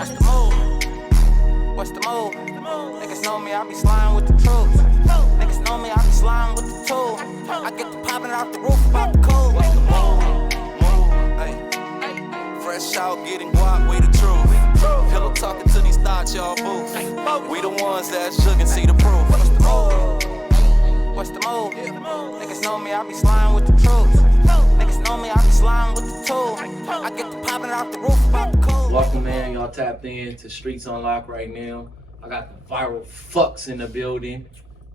What's the move? What's the move? Niggas know me, I be sliding with the truth. Niggas know me, I be sliding with the tool. I get the popping out the roof about the cold. What's the move? Hey. Fresh out, getting guap, we the truth. Pillow talking to these thoughts, y'all booth. We the ones that shook and see the proof. What's the move? What's the move? Niggas know me, I be sliding with the truth. Niggas know me, I be sliding with the tool. I get the popping out the roof about the cold. Welcome, man. Y'all tapped in to Streetz Unlocked right now. I got the viral fucks in the building.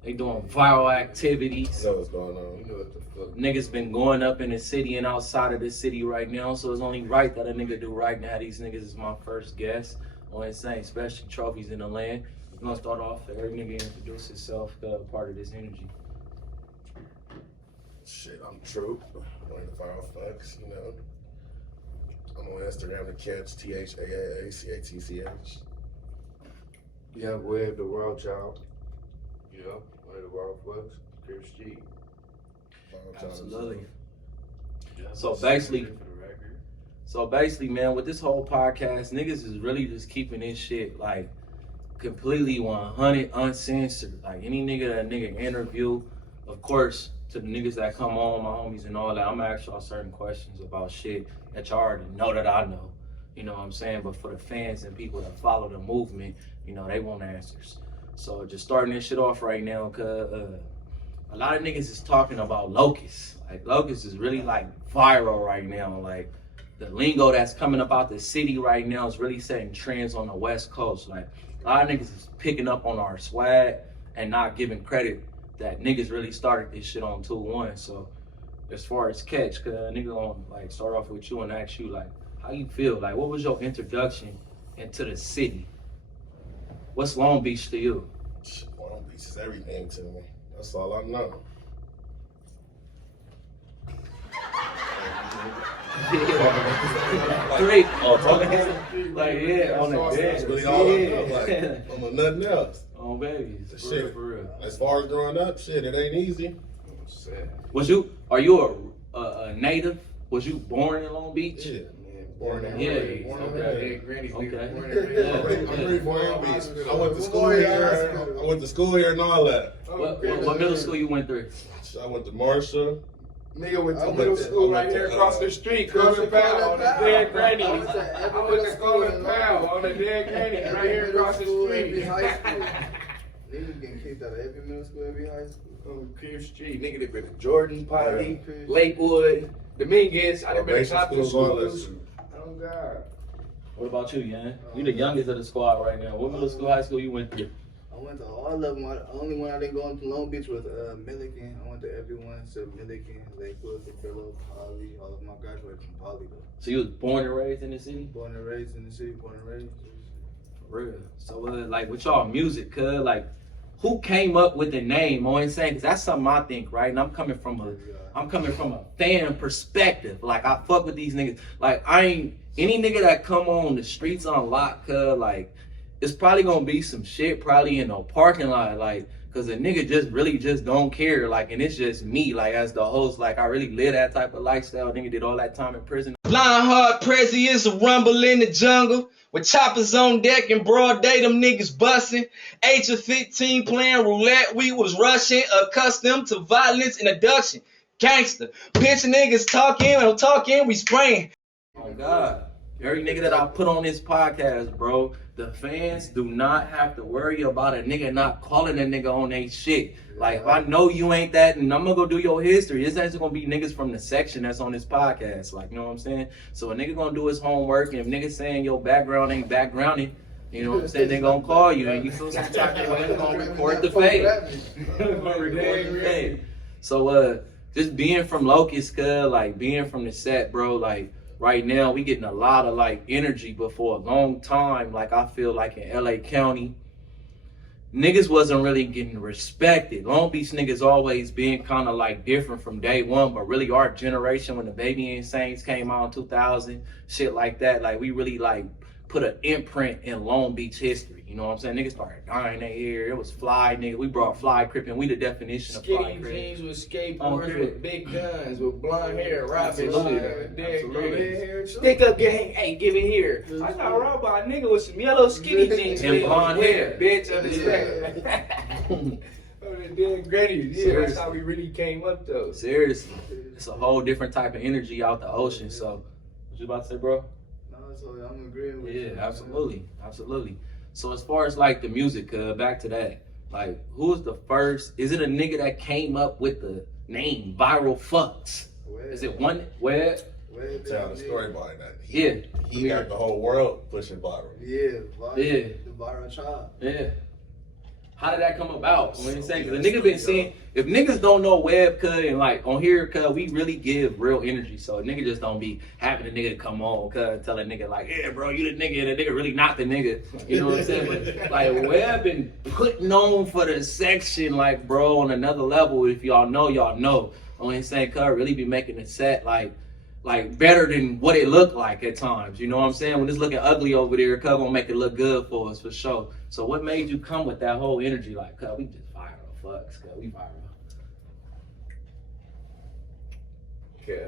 They doing viral activities. You know what's going on. You know what the fuck. Niggas been going up in the city and outside of the city right now, so it's only right that a nigga do right now. These niggas is my first guest on Insane, especially trophies in the land. We're gonna start off, every nigga introduce himself, part of this energy. Shit, I'm Troop. One of the TheViralF, you know. I'm on Instagram to catch THAAACATCH. Yeah, Web, the world child. You know, one of the TheViralF, Chris G. Absolutely. So basically, man, with this whole podcast, niggas is really just keeping this shit like completely 100 uncensored. Like any nigga that nigga interview, of course, to the niggas that come on, my homies and all that, I'm gonna ask y'all certain questions about shit that y'all already know that I know. You know what I'm saying? But for the fans and people that follow the movement, you know, they want answers. So just starting this shit off right now, cause a lot of niggas is talking about locusts. Like locusts is really like viral right now. Like the lingo that's coming up out the city right now is really setting trends on the West Coast. Like a lot of niggas is picking up on our swag and not giving credit that niggas really started this shit on 2-1. So as far as catch, cause a nigga gonna like start off with you and ask you like, how you feel? Like what was your introduction into the city? What's Long Beach to you? Long Beach is everything to me. That's all I know. Three. Like yeah, on the That's bed. really all I know. Like, I'm on nothing else. On babies. For Shit. real, for real. As far as growing up, shit, it ain't easy. Are you a native? Was you born in Long Beach? Yeah. Born and Yeah. raised. Okay. Granny's Okay. born and raised. I'm really from Long Beach. I went to school here. I went to school here and all that. What middle school you went through? I went to Marshall. Nigga went to I middle went to- school I right went here to, across the street, Colin Powell on the dead granny. I went to Colin Powell on the dead granny right here across the street. Niggas getting kicked out of every middle school, every high school. On Crib Street, nigga, they been to Jordan, Potty, Lakewood, Dominguez. I done been to top of schools. Oh God. What about you, Yan? You the youngest of the squad right now. What middle school, high school you went through? I went to all of them. The only one I didn't go into Long Beach was Milliken. I went to everyone except Milliken, Lakewood, Cabrillo, Poly. All of them I graduated from Poly though. So you was born and raised in the city? Born and raised in the city, born and raised. For real. So like with y'all music, cuz like who came up with the name on Insane? Cause that's something I think, right? And I'm coming from a fan perspective. Like I fuck with these niggas. Like I ain't any nigga that come on the Streetz Unlocked, cuz like it's probably gonna be some shit probably in the parking lot, like cause a nigga just don't care, like, and it's just me, like as the host, like I really live that type of lifestyle. Nigga did all that time in prison. Blind hard Prezi is a rumble in the jungle. With choppers on deck and broad day, them niggas busting. Age of 15 playing roulette, we was rushing. Accustomed to violence and abduction. Gangster, bitch niggas talking, we spraying. Oh God, every nigga that I put on this podcast, bro, the fans do not have to worry about a nigga not calling a nigga on they shit. Like, if I know you ain't that, and I'm gonna go do your history, it's actually gonna be niggas from the section that's on this podcast. Like, you know what I'm saying? So a nigga gonna do his homework, and if niggas saying your background ain't backgrounding, you know what I'm saying, they gonna call you, and you feel some type of way, they gonna record the fade. So, just being from Locust, cuz, like, being from the set, bro, like, right now, we getting a lot of, like, energy, but for a long time, like, I feel like in LA County, niggas wasn't really getting respected. Long Beach niggas always been kind of like different from day one, but really our generation when the Baby Insanes came out in 2000, shit like that, like we really like put an imprint in Long Beach history. You know what I'm saying? Niggas started dyeing their hair. It was fly, nigga. We brought fly crippin'. We the definition of fly Skinny crippin'. jeans with skateboards with big guns with blonde hair, robbing shit. Absolutely. Stick up gang, hey, give it here. I got robbed by a nigga with some yellow skinny jeans And blonde hair. bitch, understand? Dead grannies. Yeah, that's how we really came up though. Seriously. It's a whole different type of energy out the ocean. So, what you about to say, bro? No, so I'm agreeing with you. Yeah, absolutely. Absolutely. So as far as like the music, back to that, like who's the first? Is it a nigga that came up with the name Viral Fucks? Is it one Web? Tell the story behind that. He got the whole world pushing viral. Yeah, viral, Yeah. the viral child. Yeah. How did that come about? When you say, because the nigga been seeing, if niggas don't know Web Cut and like on here, cuz we really give real energy. So a nigga just don't be having a nigga to come on, cuz tell a nigga like, yeah, bro, you the nigga, and the nigga really not the nigga. You know what I'm saying? But like Web been putting on for the section, like, bro, on another level. If y'all know, y'all know. On what I'm saying, cuz really be making the set like better than what it looked like at times. You know what I'm saying? When it's looking ugly over there, cuz gonna make it look good for us for sure. So what made you come with that whole energy like, cuz we just viral fucks, cuz we viral. Yeah,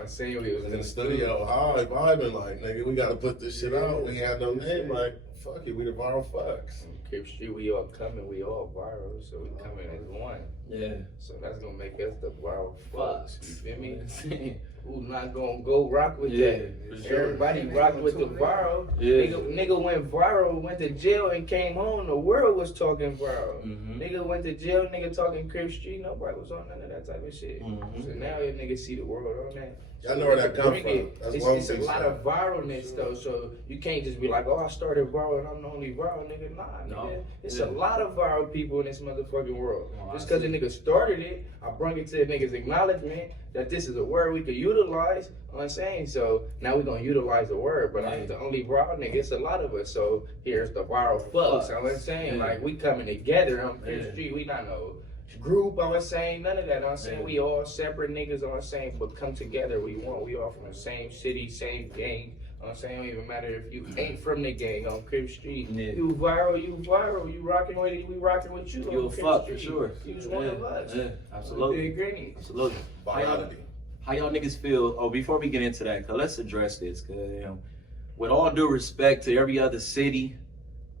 I'm saying we was In the studio, vibing like, nigga, we gotta put this shit out. We had no name, like, fuck it, we the viral fucks. Crip Street, we all coming, we all viral, so we coming as one. Yeah. So that's gonna make us the viral fucks. You feel me? Yeah. Who's not gonna go rock with Yeah, that? for sure. Everybody rocked with the viral. Yeah. Nigga went viral, went to jail and came home. The world was talking viral. Mhm. Nigga went to jail, nigga talking Crip Street. Nobody was on none of that type of shit. Mhm. So now your niggas see the world on that. Y'all know where that come Bring from. it. That's It's one a thing. lot of viralness though, so you can't just be like, oh, I started viral and I'm the only viral nigga. Nah, No. nigga. It's Yeah. a lot of viral people in this motherfucking world. Oh, Just I because see. the nigga started it, I bring it to the niggas' acknowledgement that this is a word we could utilize. You know what I'm saying? So now we're gonna utilize the word, but I ain't the only viral nigga. It's a lot of us. So here's the viral fucks. You know what I'm saying? Yeah. Like we coming together on Fifth Yeah. Street. We not no group, I was saying none of that. I'm saying Yeah. we all separate niggas. I'm saying, but come together. We all from the same city, same gang. I'm saying it don't even matter if you ain't from the gang on Crip Street. Yeah. You viral. You rocking with it. We rocking with you. You on a Crip fuck for Street. sure. You was one of us. Yeah, absolutely. Big granny. Absolutely. Virality. How y'all niggas feel? Oh, before we get into that, cause let's address this. Cause with all due respect to every other city,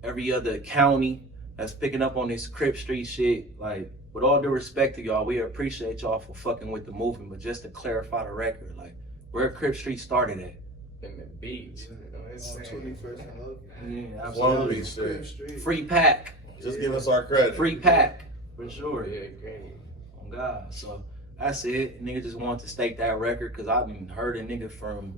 every other county that's picking up on this Crip Street shit, like with all due respect to y'all, we appreciate y'all for fucking with the movement. But just to clarify the record, like where Crip Street started at. In the beach. You know what I'm On saying? 21st and Logan. Yeah, Long absolutely. Beach Crip shit. Street. Free pack, Just give us our credit. free pack, for sure. Yeah, granny. Oh God, so that's it. Nigga just wanted to stake that record because I done heard a nigga from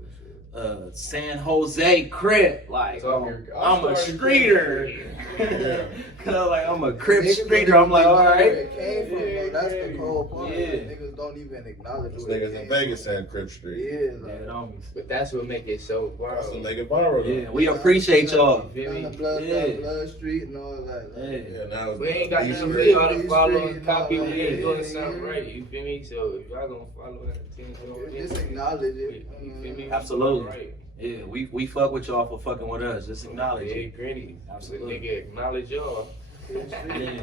San Jose Crip, like I'm a streeter. Yeah. Cause like I'm a Crip Niggas streeter. don't I'm like, even know all where right. it came from, though. That's the cold part. Yeah. Like, niggas don't even acknowledge This where it niggas came in Vegas and Crip Street. Yeah, Yeah, like, homies. But that's what make it so That's what viral. make it viral. though. Yeah, we appreciate y'all. down the blood, Yeah. blood street and all that. Like, Yeah. Yeah, now it's We ain't got Beach nothing Street. for y'all to follow and copy. We Yeah, ain't doing yeah, something yeah. right. You feel me? So if y'all gonna follow and continue doing Just this, acknowledge you it. feel me? Absolutely. Right. Yeah, we fuck with y'all for fucking with us. Just acknowledge Yeah, it. granny. Absolutely. Nigga, acknowledge y'all. Yeah.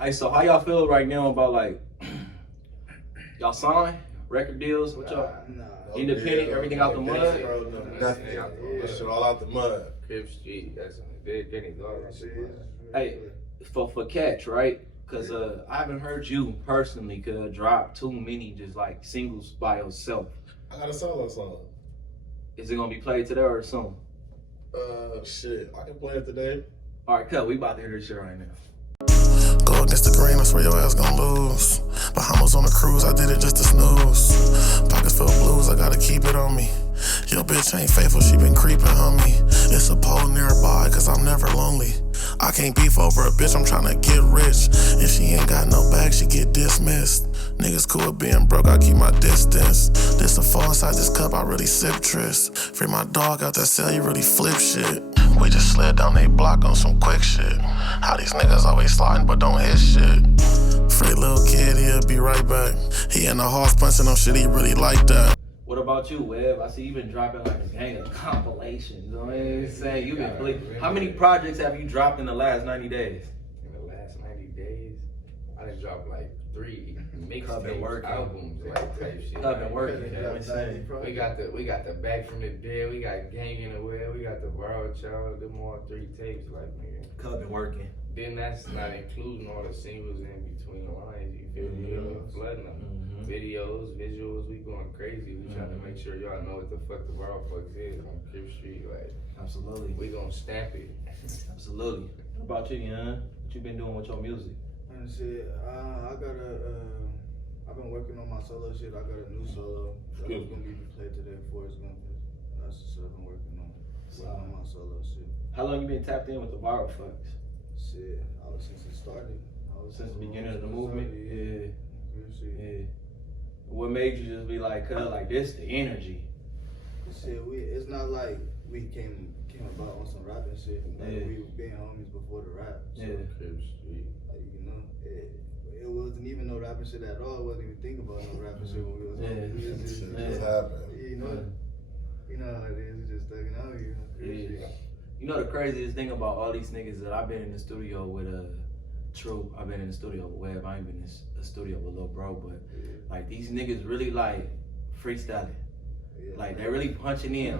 Hey, so how y'all feel right now about like y'all sign record deals? What y'all? Nah. Independent, everything out the mud? Nothing out the mud. That shit all out the mud. Crip Street, that's big granny. All that shit. Hey, for Catch, right? Cause I haven't heard you personally drop too many just like singles by yourself. I got a solo song. Is it gonna be played today or soon? Shit, I can play it today. All right, cut. We about to hear this shit right now. Go against the grain, I swear your ass gon' lose. Bahamas on a cruise, I did it just to snooze. Pockets full of blues, I gotta keep it on me. Your bitch ain't faithful, she been creeping, homie. It's a pole nearby, cause I'm never lonely. I can't beef over a bitch, I'm tryna get rich. If she ain't got no bag, she get dismissed. Niggas cool with being broke, I keep my distance. This a fall inside this cup, I really sip tris. Free my dog out that cell, you really flip shit. We just slid down they block on some quick shit. How these niggas always sliding but don't hit shit. Free little kid, he'll be right back. He in the house punching on shit, he really like that. What about you, Webb? I see you've been dropping like a gang of compilations. You know what I'm saying? You've been how many projects have you dropped in the last 90 days? In the last 90 days, I done dropped like 3 working. mixtape albums, like type shit. I've been working. You know what I'm saying? We got the Back from the Dead, we got Gang in the Well, we got the Viral Child, them all 3 tapes, like nigga. Cub been working. Then that's not including all the singles in between the lines, you feel me? Flooding them. Videos, visuals, we going crazy. We trying to make sure y'all know what the fuck the TheViralF is on Crib Street. Like, absolutely. We gonna stamp it. Absolutely. What about you, Young? What you been doing with your music? And shit, I've been working on my solo shit. I got a new solo that was gonna be played today before it's gonna be. That's the shit I've been working on. Working on my solo shit. How long you been tapped in with the TheViralF? Shit, since it started. Since the beginning of the movement? Yeah. Yeah. What made you just be like, this the energy? Shit, it's not like we came about on some rapping shit. Like we been homies before the rap. So Crib Street, like, you know, it wasn't even no rapping shit at all. I wasn't even thinking about no rapping shit when we was homies. It just happened. You know how it is. It's just thugging out here. You know the craziest thing about all these niggas that I've been in the studio with True, I've been in the studio with Webb, I ain't been in the studio with Lil Bro, but like these niggas really like freestyling. Like they really punching in.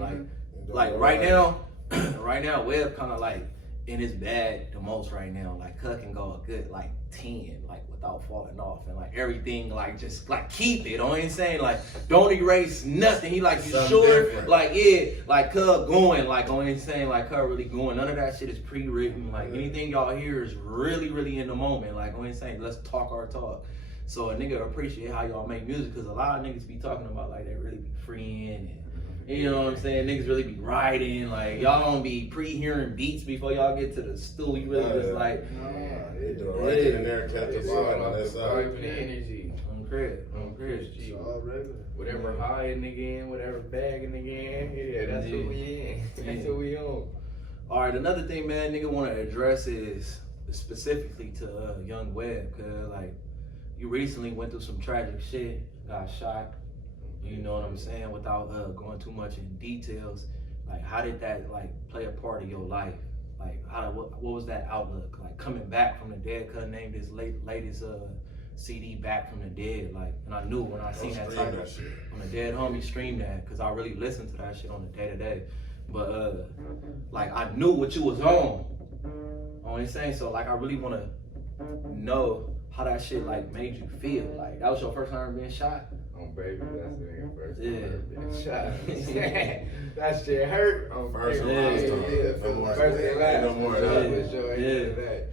Like right now, Webb kinda like in his bag the most right now. Like Cut can go a good like 10, like without falling off, and like everything like just like keep it. You know what I'm saying? Like don't erase nothing. He like you Something sure? different. Like like Cub going, like on him saying like Cub really going. None of that shit is pre-written. Like anything y'all hear is really in the moment. Like on him saying let's talk our talk. So a nigga appreciate how y'all make music, because a lot of niggas be talking about like they really be freeing and you know what I'm saying? Niggas really be writing, like y'all don't be pre-hearing beats before y'all get to the stool. You really just like they do it right in there, catch the vibe on that side. The energy. On Crib Street. All regular. Whatever high in the game, whatever bag in the game, that's what we in. That's what we on. Alright, another thing, man, nigga want to address is specifically to Young Webb, cause like you recently went through some tragic shit, got shot. You know what I'm saying? Without going too much in details, like how did that like play a part of your life? Like what was that outlook? Like coming back from the dead, Cuz named his latest CD Back from the Dead. Like, and I knew when I seen that title on the Dead Homie stream that, cause I really listened to that shit on the day to day. But like I knew what you was on. What I'm saying, so like I really wanna know how that shit like made you feel. Like that was your first time being shot. Oh baby, that's the nigga first time being shot. That shit hurt. On First and last. First and last. No more of that.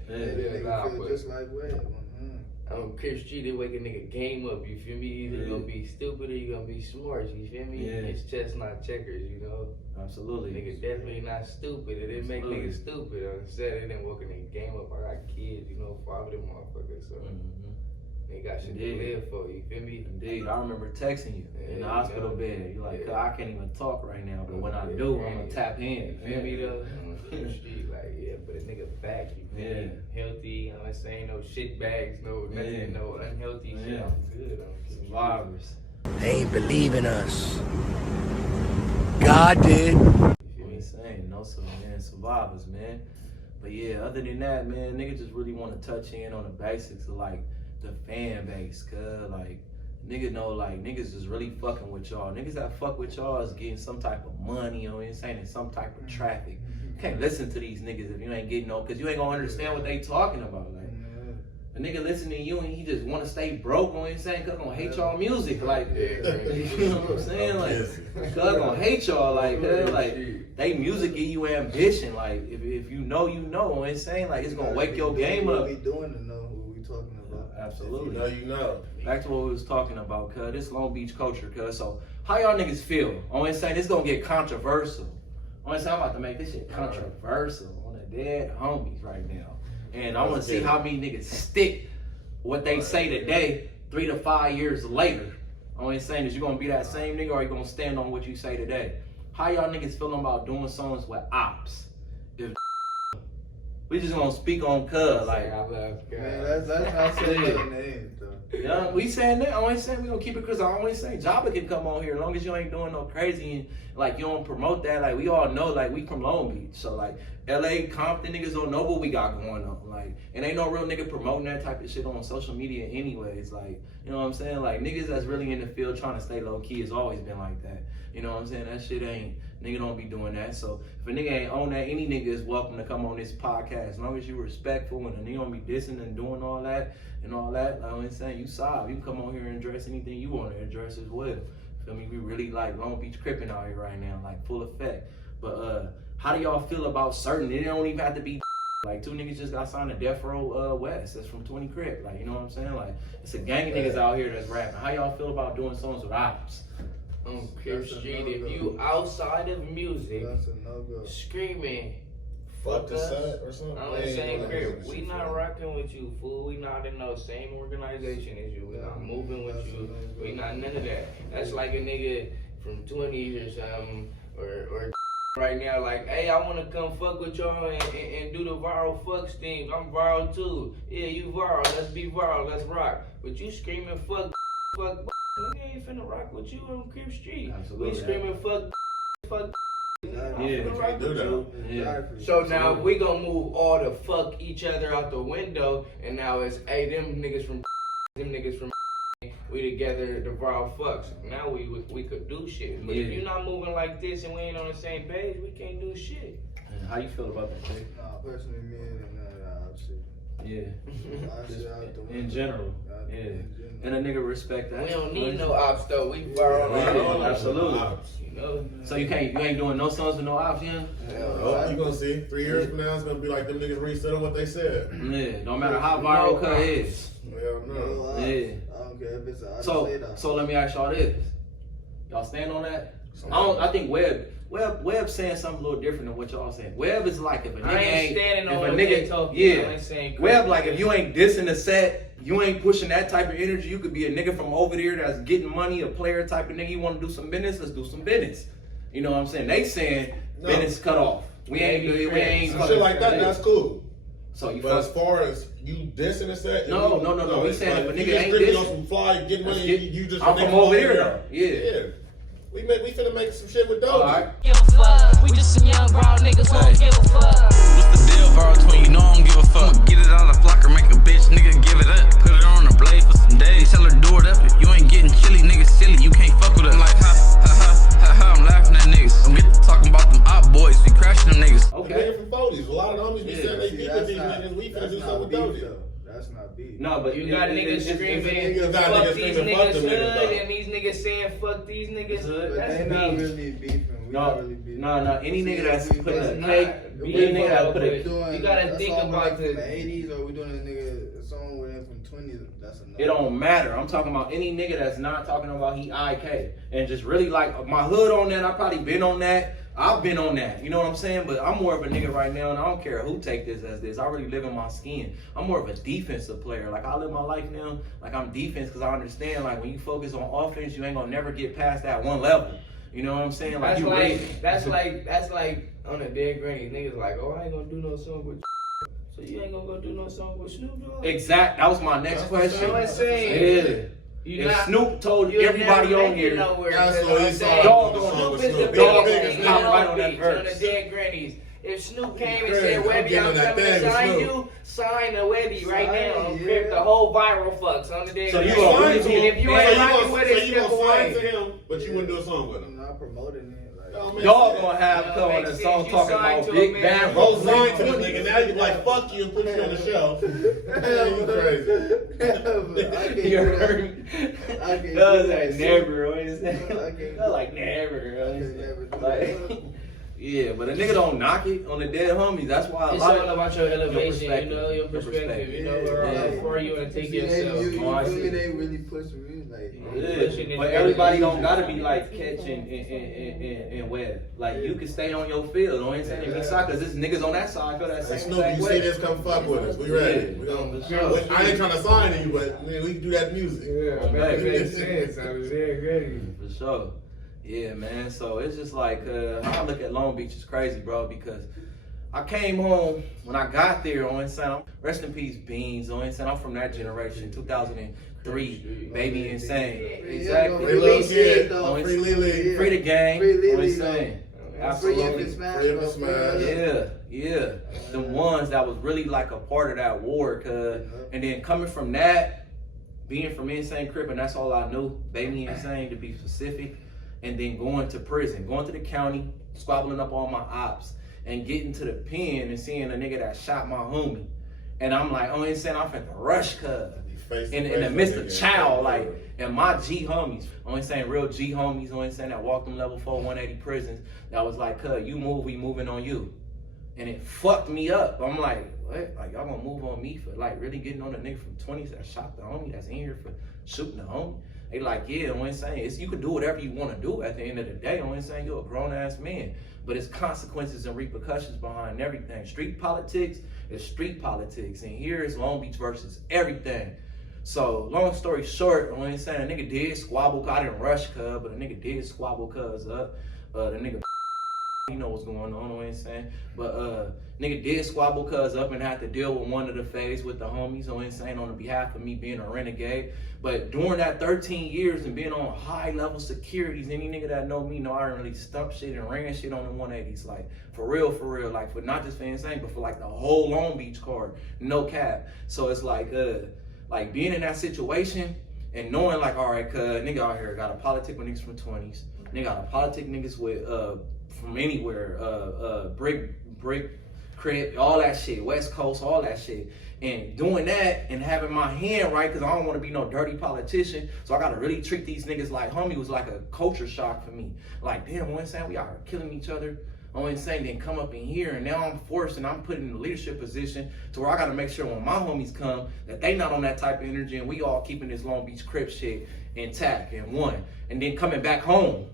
Feel just like Webb. On Crib Street, they wake a nigga game up, you feel me? Either you gonna be stupid or you gonna be smart, you feel me? It's chess, not checkers, you know? Absolutely. Nigga definitely not stupid. It didn't make niggas stupid. Instead, they didn't woke a nigga game up. I got kids, you know, 5 of them motherfuckers, so they got shit to live for, you feel me? Indeed, I remember texting you in the hospital bed. You like, I can't even talk right now, but when I do, I'm gonna tap in. You feel me though? On the street, like, but a nigga back, you feel me? Healthy, you know what I'm saying? No shit bags, no nothing, no unhealthy shit. I'm good. Survivors. They ain't believe in us. God did. You feel me? Saying no, so man, survivors, man. But yeah, other than that, man, niggas just really want to touch in on the basics of like the fan base, cuz like niggas know like niggas is really fucking with y'all. Niggas that fuck with y'all is getting some type of money, you know what I'm saying, and some type of traffic. You can't listen to these niggas if you ain't getting no, cause you ain't gonna understand what they talking about. Like a nigga listen to you and he just wanna stay broke, you know what I'm saying, cause gonna hate y'all music. Like you know what I'm saying? Like cuz gonna hate y'all, like cuz like they music give you ambition. Like if you know, you know what I'm saying, like it's gonna wake your game up. What we doing to know what we talking about. Absolutely. You know. Back to what we was talking about, cuz this Long Beach culture, cuz. So how y'all niggas feel? I'm saying this gonna get controversial. I'm saying I'm about to make this shit controversial on the dead homies right now. And I wanna see how many niggas stick what they say today 3 to 5 years later. I'm saying is you gonna be that same nigga or you gonna stand on what you say today? How y'all niggas feeling about doing songs with ops? If we just gonna speak on cuz, like Man, that's not saying no names though. Yeah, we saying that. I ain't saying we gonna keep it because I always say Jabba can come on here as long as you ain't doing no crazy and like you don't promote that. Like we all know, like we from Long Beach, so like LA, Compton niggas don't know what we got going on. Like, and ain't no real nigga promoting that type of shit on social media anyways. Like, you know what I'm saying? Like niggas that's really in the field trying to stay low key has always been like that. You know what I'm saying? That shit ain't, nigga don't be doing that. So if a nigga ain't on that, any nigga is welcome to come on this podcast. As long as you respectful and a nigga don't be dissing and doing all that and all that, like I'm saying, you solve. You can come on here and address anything you want to address as well. Feel me? We really like Long Beach crippin' out here right now, like full effect. But how do y'all feel about certain? It don't even have to be like two niggas just got signed to Death Row West. That's from 20 Crip. Like, you know what I'm saying? Like, it's a gang of niggas out here that's rapping. How y'all feel about doing songs with ops? On Crip Street, if you outside of music, screaming, fuck the us, set or something. I'm saying, Crip, we not rocking with you, fool. We not in the same organization as you. We not moving with you. We not none of that. That's like a nigga from 20s or something, or right now, like, hey, I want to come fuck with y'all and do the viral fuck thing. I'm viral too. Yeah, you viral. Let's be viral. Let's rock. But you screaming fuck, nigga ain't finna rock with you on Crip Street. Absolutely. We screaming fuck. Yeah, rock do with that. you. Yeah. So now we gonna move all the fuck each other out the window, and now it's hey them niggas from we together the viral fucks. Now we could do shit. But if you're not moving like this and we ain't on the same page, we can't do shit. And how you feel about that, Jay? Nah, personally, me and shit. Yeah. I shit out the window. In general. Yeah. And a nigga respect that. We don't need no ops though. We viral on our own. Absolutely. You know. So you ain't doing no songs with no ops, yeah? Oh, you gonna see. 3 years from now, it's gonna be like them niggas reset on what they said. Yeah. No matter how viral cut is. Hell no. Yeah. I don't care if it's a So let me ask y'all this. Y'all stand on that? I think Webb saying something a little different than what y'all saying. Webb is like if a nigga ain't standing if on a what nigga they talking. I yeah. ain't saying Webb like if you ain't dissing the set, you ain't pushing that type of energy. You could be a nigga from over there that's getting money, a player type of nigga. You want to do some business? Let's do some business. You know what I'm saying? They saying business cut off. We ain't Some shit like that. That's cool. So you but as far as you dissing the set, no. We saying if a nigga ain't dissing dissing on some fly, getting money, you just I'm from over here though. Yeah. We finna make some shit with Dozy. Alright. Give a fuck. We just some young brown niggas who don't give a fuck. What's the deal, Viral Twin? You know I don't give a fuck. Get it out of the flocker, make a bitch, nigga, give it up. Put it on the blade for some days. Tell her do it up. If you ain't getting chilly, nigga, silly, you can't fuck with us. I'm like, I'm laughing at niggas. Don't get to talking about them op boys. We crashing them niggas. Okay. From 40s. A lot of homies be saying they beat with these niggas. We finna do something with Dozy. That's not beef. No, but You got niggas screaming, fuck these niggas hood, and these niggas saying, fuck these niggas hood. But That's they not beef. really beefing. We not really beefing. No. Any nigga that's putting a It's cake, not any beef, nigga that put a you gotta think about the the 80s, or we doing a nigga a song with him from 20s. That's enough. it don't matter. I'm talking about any nigga that's not talking about he IK and just really like my hood on that. I probably been on that. I've been on that. You know what I'm saying? But I'm more of a nigga right now, and I don't care who take this as this. I really live in my skin. I'm more of a defensive player. Like I live my life now, like I'm defense because I understand like when you focus on offense, you ain't gonna never get past that one level. You know what I'm saying? Like that's like on a dead granny. Niggas like, oh, I ain't gonna do no song with. So you ain't gonna go do no song with Snoop Dogg? Exact. That was my next question. You know what I'm saying? Yeah. If Snoop told everybody on here, That's what he said. Dog Snoop is the Dog biggest is not right on on that the verse. dead grannies. If Snoop came and Crazy. said, Webby, I'm I'm getting on that coming to thing, sign Snoop. you, sign the Webby right now. Sign, Crip, yeah. the whole viral fucks on the dead So you grannies. gonna really And be- if you ain't rocking with it, you step gonna sign to away. him, but you wouldn't do a song with I'm him. not promoting it. Like, Y'all gonna have That come on makes a song sense. You talking signed about to a big man. bad Go Rose sign to the nigga. Now you like fuck you and put you on the shelf. You crazy. You heard me? I can't That was do like that. never. What is I that? can't That like never. I can't never do Like, that. yeah, but a nigga don't knock it on the dead homies. That's why a It's lot all of about your elevation, you know, your perspective. perspective. You know, we're Yeah. all for you and take See, they, yourself. you Oh, I feel me? see. They really pushing me. Like, Yeah, but everybody don't gotta be like catching and web. Like you can stay on your field. Don't saying if you soccer, cause this niggas on that side feel that Hey, same Snoop, you see way. this? Come fuck with us. We ready. We gonna. I ain't trying to sign to you, but man, we can do that music. Yeah, that makes sense. I was there, ready. For sure. Yeah, man. So it's just like how I look at Long Beach is crazy, bro, because I came home when I got there on Insane. Rest in peace, Beans. On Insane, I'm from that generation, 2003 3, Baby Insane. Exactly. Free little kid, On free Lily. Free the gang. Free Lily, On Insane. Absolutely. Free up and smash. Yeah. The ones that was really like a part of that war, cuz. And then coming from that, being from Insane Crip, and that's all I knew, Baby Insane to be specific, and then going to prison, going to the county, squabbling up all my ops, and getting to the pen and seeing a nigga that shot my homie. And I'm like, oh, Insane, I'm finna rush, cuz. In the midst of child, like, and my G homies, only saying real G homies, only saying that walked them level 4, 180 prisons, that was like, cuz, you move, we moving on you. And it fucked me up. I'm like, what? Like, y'all gonna move on me for like really getting on the nigga from 20s that shot the homie that's in here for shooting the homie? They like, yeah, I'm saying, it's, you can do whatever you wanna do at the end of the day. I'm saying you're a grown ass man. But it's consequences and repercussions behind everything. Street politics is street politics. And here is Long Beach versus everything. So, long story short, I'm saying a nigga did squabble, I didn't rush cuz, but a nigga did squabble cuz up. The nigga, you know what's going on, you know what I'm saying? But nigga did squabble cuz up and had to deal with one of the phase with the homies, you know what I'm saying, on the behalf of me being a renegade. But during that 13 years and being on high level securities, any nigga that know me know I done really stumped shit and ran shit on the 180s, like for real, like for not just for Insane, but for like the whole Long Beach card, no cap. So it's like being in that situation and knowing like, all right, cuz nigga out here got a politic with niggas from 20s, nigga got a politic niggas with from anywhere, brick, crib, all that shit, West Coast, all that shit. And doing that and having my hand right, cause I don't wanna be no dirty politician, so I gotta really treat these niggas like homie was like a culture shock for me. Like, damn, what I'm saying, we out here killing each other. I'm saying, then come up in here and now I'm forced and I'm put in a leadership position to where I gotta make sure when my homies come that they not on that type of energy and we all keeping this Long Beach Crip shit intact and one. And then coming back home,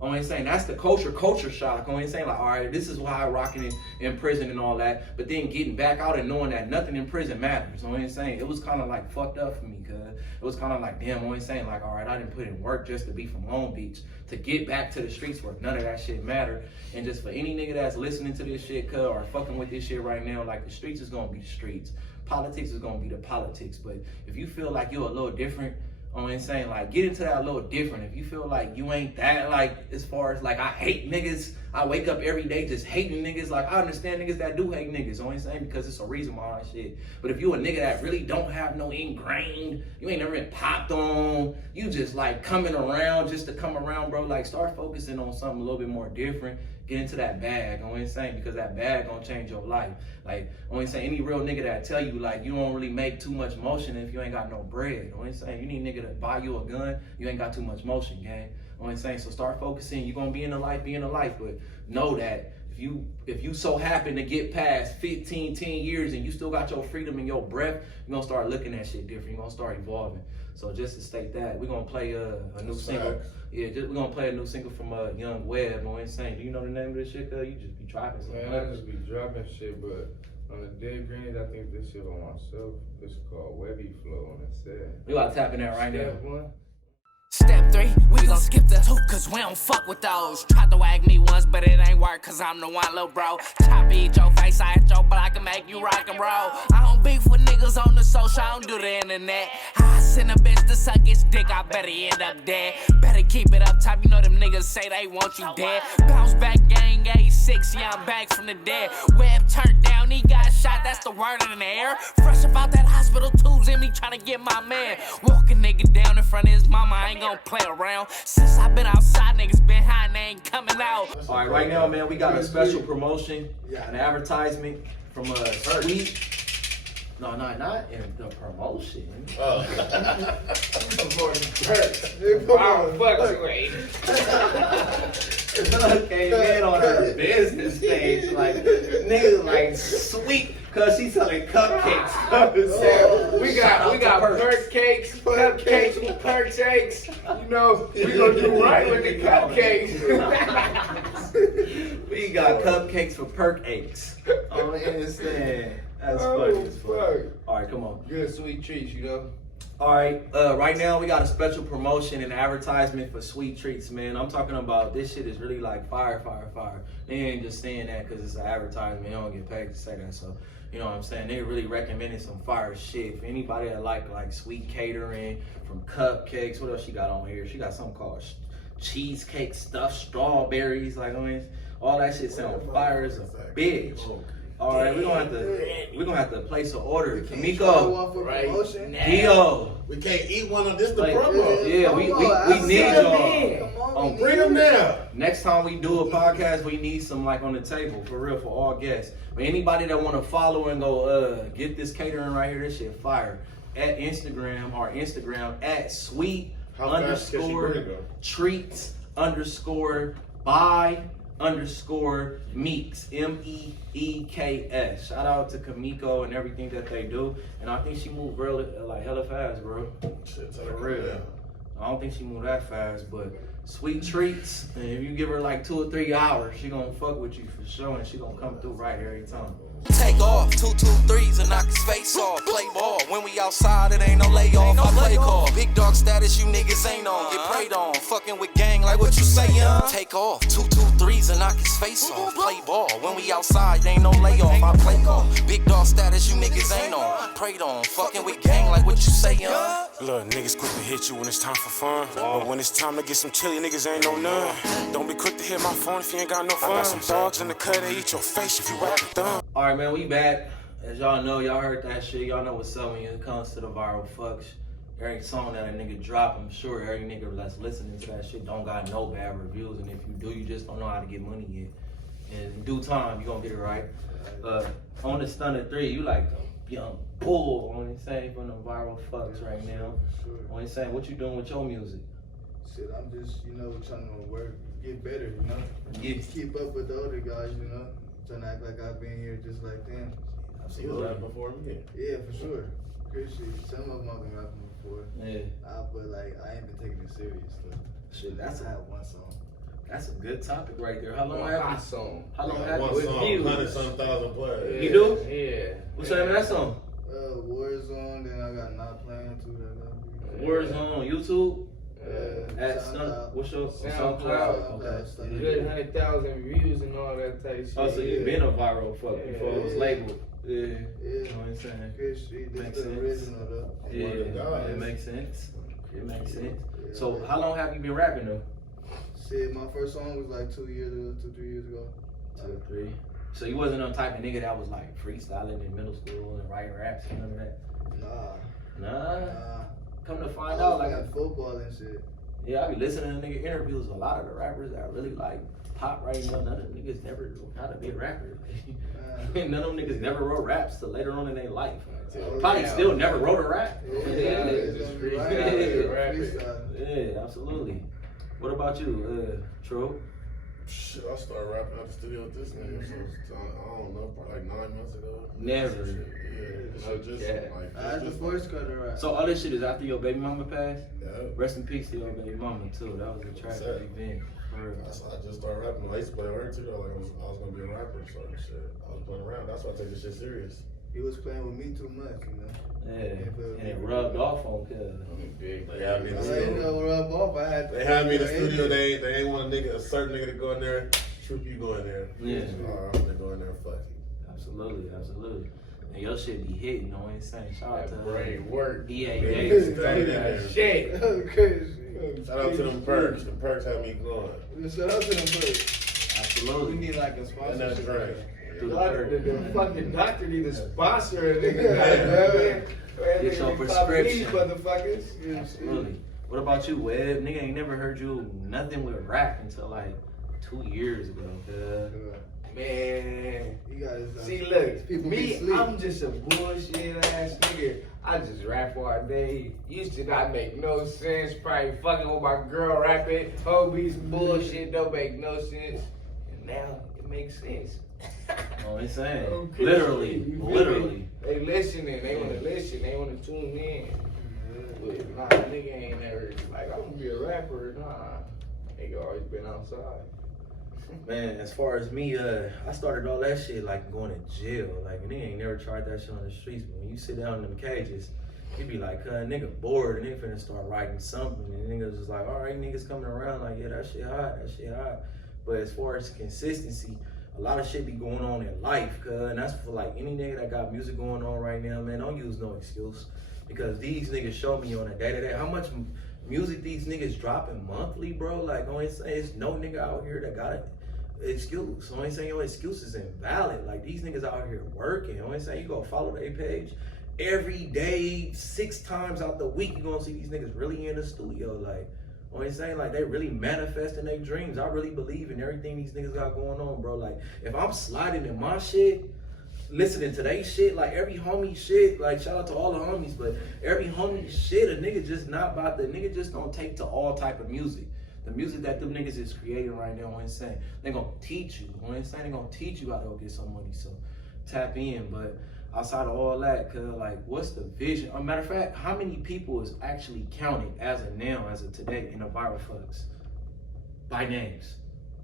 I'm saying, that's the culture shock. I'm saying, like, all right, this is why I rocking in prison and all that. But then getting back out and knowing that nothing in prison matters. I'm saying, it was kind of like fucked up for me, cuz it was kind of like, damn, I'm saying, like, all right, I didn't put in work just to be from Long Beach to get back to the streets where none of that shit matter. And just for any nigga that's listening to this shit, cuz, or fucking with this shit right now, like, the streets is gonna be the streets. Politics is gonna be the politics. But if you feel like you're a little different, I'm saying, like, get into that a little different. If you feel like you ain't that, like, as far as, like, I hate niggas, I wake up every day just hating niggas, like, I understand niggas that do hate niggas, I'm saying, because it's a reason behind shit. But if you a nigga that really don't have no ingrained, you ain't never been popped on, you just, like, coming around just to come around, bro, like, start focusing on something a little bit more different. Get into that bag, I'm saying, because that bag gonna change your life. Like, I'm saying, any real nigga that tell you, like, you don't really make too much motion if you ain't got no bread. I'm saying, you need a nigga to buy you a gun, you ain't got too much motion, gang. I'm saying, so start focusing. You're gonna be in the life, but know that if you so happen to get past 15, 10 years and you still got your freedom and your breath, you're gonna start looking at shit different. You're gonna start evolving. So just to state that, we're gonna play a new single. Yeah, we're gonna play a new single from Young Webb on Insane. Do you know the name of this shit, cuz? You just be dropping something. Man, I just be dropping shit, but on the Dead Greens, I think this shit on myself. It's called Webby Flow on the set. We gotta tap in that right now. Step 1. Step 3, we gon' skip the 2, cause we don't fuck with those. Tried to wag me once, but it ain't work, cause I'm the one, little bro. Chop eat your face, I hit your block and make you rock and roll. I don't beef with niggas on the social, I don't do the internet. I send a bitch to suck his dick, I better end up dead. Better keep it up top, you know them niggas say they want you dead. Bounce back gang, 86, yeah, I'm back from the dead. Web turned down, he got shot, that's the word in the air. Fresh about that hospital tubes in me, tryna get my man. Walk a nigga down in front of his mama, I ain't gonna play around. Since I been outside, niggas been high and they ain't coming out. All right, right now, man, we got a special promotion, an advertisement from Streetz. No, not in the promotion. Oh. Came in on her business page, like, niggas like sweet, cause she's selling cupcakes. We got perk cakes, cupcakes with perk shakes. You know, we gonna do right with the cupcakes. We got cupcakes for perk aches. I understand. That's funny as fuck. All right, come on. Good sweet treats, you know. All right, right now we got a special promotion and advertisement for Sweet Treats, man. I'm talking about this shit is really like fire. They ain't just saying that because it's an advertisement. They don't get paid to say that, so you know what I'm saying. They really recommended some fire shit. For anybody that like sweet catering, from cupcakes. What else she got on here? She got something called cheesecake stuffed strawberries. Like, I mean, all that shit sound fire as a bitch. All right, we're gonna have to place an order. Kimiko, Dio. We can't eat one of this the promo. Yeah, we need y'all. Bring them down. Next time we do a podcast, we need some like on the table for real for all guests. But anybody that want to follow and go get this catering right here, this shit fire. At Instagram, our Instagram at sweet _ treats _ by _ Meeks, MEEKS. Shout out to Kimiko and everything that they do. And I think she moved real like hella fast, bro. For real. I don't think she moved that fast, but Sweet Treats. And if you give her like 2 or 3 hours, she gonna fuck with you for sure, and she gonna come through right every time. Take off, 2 2 3s and knock his face off. Play ball, when we outside it ain't no layoff. I play call, big dog status you niggas ain't on. Get preyed on, fucking with gang like what you sayin'. Take off, 2 2 3s and knock his face off. Play ball, when we outside ain't no layoff. I play call, big dog status you niggas ain't on. Preyed on, fucking with gang like what you sayin'. Look, niggas quick to hit you when it's time for fun, but when it's time to get some chili, niggas ain't no none. Don't be quick to hit my phone if you ain't got no fun. I got some dogs in the cut, they eat your face if you rap with them. All right, man, we back. As y'all know, y'all heard that shit. Y'all know what's up when it comes to the viral fucks. Every song that a nigga drop, I'm sure every nigga that's listening to that shit don't got no bad reviews. And if you do, you just don't know how to get money yet. And in due time, you gonna get it right. On the Stunner 3, you like the young bull on the same from the viral fucks right now. On the same, what you doing with your music? Shit, I'm just, trying to work, get better, Yeah. Keep up with the other guys, trying to act like I've been here just like them. You was rapping before me. Yeah, for sure. Appreciate it. Some of them I've been rapping before. Yeah. But I ain't been taking it serious though. Shit, I had one song. That's a good topic right there. How long My have you? song. How long have One you? song, 100-some thousand plays. You do? Yeah. What's the name of that song? Warzone. Then I got Not Playing too. Warzone on YouTube. At SoundCloud. what's your SoundCloud. Okay. Good 100,000 views and all that type shit. Oh, so you've been a viral fuck before it was labeled. Yeah. Yeah. You know what I'm saying? Good shit. This Makes the sense. original though. Yeah, it makes sense. It makes sense. Yeah. So how long have you been rapping though? Shit, my first song was like 2 years ago, 2-3 years ago. 2 or 3. So you wasn't no type of nigga that was like freestyling in middle school and writing raps and none of that? Nah. Come to find out, like football and shit. Yeah, I be listening to nigga interviews. A lot of the rappers that really like pop right now, none of them niggas never knew how to be a rapper. None of them niggas never wrote raps till later on in their life. Probably still never wrote a rap. Yeah, absolutely. What about you, Tro? Shit, I started rapping at the studio with this nigga, so I don't know, probably like 9 months ago. Never. I had the first cut of rap. So all this shit is after your baby mama passed? Yeah. Rest in peace to your baby mama too. That was a tragic event. I just started rapping. I used to play around too, though. Like I was gonna be a rapper, so shit. I was playing around. That's why I take this shit serious. He was playing with me too much, Yeah, and it rubbed off on cuz. They had me in the studio. Rub off. They had me in the studio. They ain't want a certain nigga to go in there. Troop, you go in there. Yeah. I'm gonna go in there and fuck you. Absolutely. And your shit be hitting, you know what I'm saying? Shout out to brain work. EA Davis. Shit. Crazy. Shout out to them perks. The perks have me going. Shout out to them perks. Absolutely. We need like a sponsor. And that's right. The fucking doctor need to sponsor a nigga. Get your prescription. Motherfuckers. Absolutely. What about you, Webb? Nigga ain't never heard you nothing with rap until like 2 years ago. Man, you gotta see, look, me, I'm just a bullshit ass nigga. I just rap all day. Used to not make no sense. Probably fucking with my girl rapping. Hobbies, bullshit, don't make no sense. And now it makes sense. Oh, it's saying. Okay. Literally. They listening. They want to listen. They want to tune in. But nah, nigga ain't never like, I'm gonna be a rapper. Nah, nigga always been outside. Man, as far as me, I started all that shit like going to jail. Like, nigga ain't never tried that shit on the streets. But when you sit down in them cages, he be like, nigga bored and they finna start writing something. And niggas just like, all right, niggas coming around like, yeah, that shit hot. But as far as consistency, a lot of shit be going on in life, and that's for like any nigga that got music going on right now, man, don't use no excuse. Because these niggas show me on a day-to-day how much music these niggas dropping monthly, bro. Like, it's no nigga out here that got an excuse. I ain't saying your excuse is invalid. Like, these niggas out here working. I ain't saying you go follow their page every day, 6 times out the week, you gonna see these niggas really in the studio. Like, I ain't saying like they really manifesting their dreams. I really believe in everything these niggas got going on, bro. Like, if I'm sliding in my shit, listening to they shit, like every homie shit, like shout out to all the homies, but every homie shit, a nigga just not about the nigga just don't take to all type of music. The music that them niggas is creating right now, I'm saying, they gonna teach you. I'm saying they gonna teach you how to go get some money. So tap in. But outside of all that, cause like, what's the vision? As a matter of fact, how many people is actually counted as of now, as of today, in the viral fucks by names?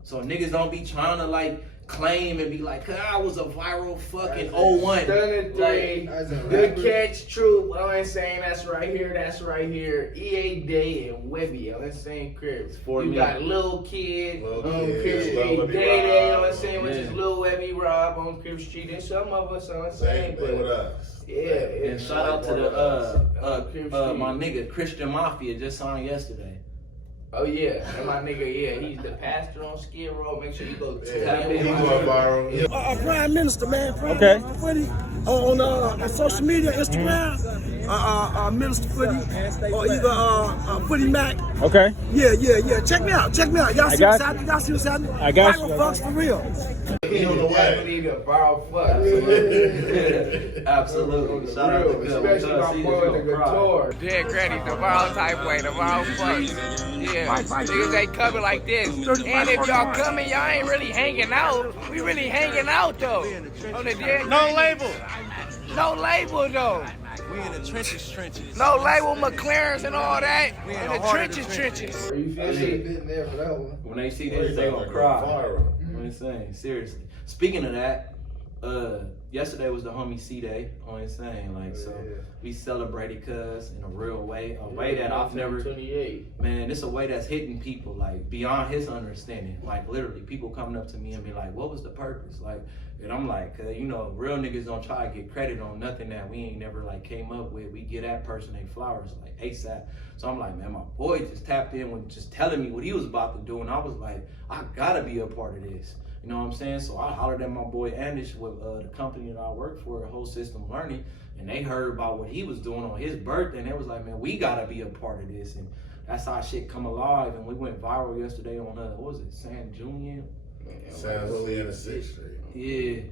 So niggas don't be trying to like claim and be like, I was a viral fucking 01. Like, Good Catch, True. I ain't saying that's right here. EA Day and Webby, I'm saying Crips. You got Lil Kid, Crips Street, Day, I'm saying, which is Lil Webby Rob on Crips Street, and some of us, I'm saying, but yeah. And shout out to the my nigga Christian Mafia just signed yesterday. Oh yeah, and my nigga, yeah, he's the pastor on Skid Row. Make sure you go tap He going viral. Prime Minister, man. Prime Minister Footy on social media, Instagram. Minister Footy or either Footy Mac. Okay. Yeah. Check me out. Y'all see what's happening? I got you. Viral fucks for real. He on the way. Believe in viral fuck. Absolutely. Shout out to Good. Especially my boy, the guitar. Dead Granny, the viral type way, the viral fuck. Yeah, niggas ain't coming like this. And if y'all coming, y'all ain't really hanging out. We really hanging out though. On the dead No label. No label though. We in the trenches. No label McLarens and all that. We in the trenches. You feel shit there for that one. When they see this, they gonna cry. I'm saying, seriously. Speaking of that, yesterday was the homie C-Day on Insane. Like, so we celebrated cuz in a real way, a way that I've never, 28. man, it's a way that's hitting people, like, beyond his understanding. Like, literally, people coming up to me and be like, what was the purpose? Like, and I'm like, you know, real niggas don't try to get credit on nothing that we ain't never, like, came up with. We get that person they flowers, like, ASAP. So I'm like, man, my boy just tapped in with just telling me what he was about to do, and I was like, I gotta be a part of this. You know what I'm saying? So I hollered at my boy Anish with the company that I work for, the Whole System Learning, and they heard about what he was doing on his birthday, and they was like, man, we gotta be a part of this. And that's how shit come alive. And we went viral yesterday on, what was it, San Julian? San Julian and 6th Street. Yeah,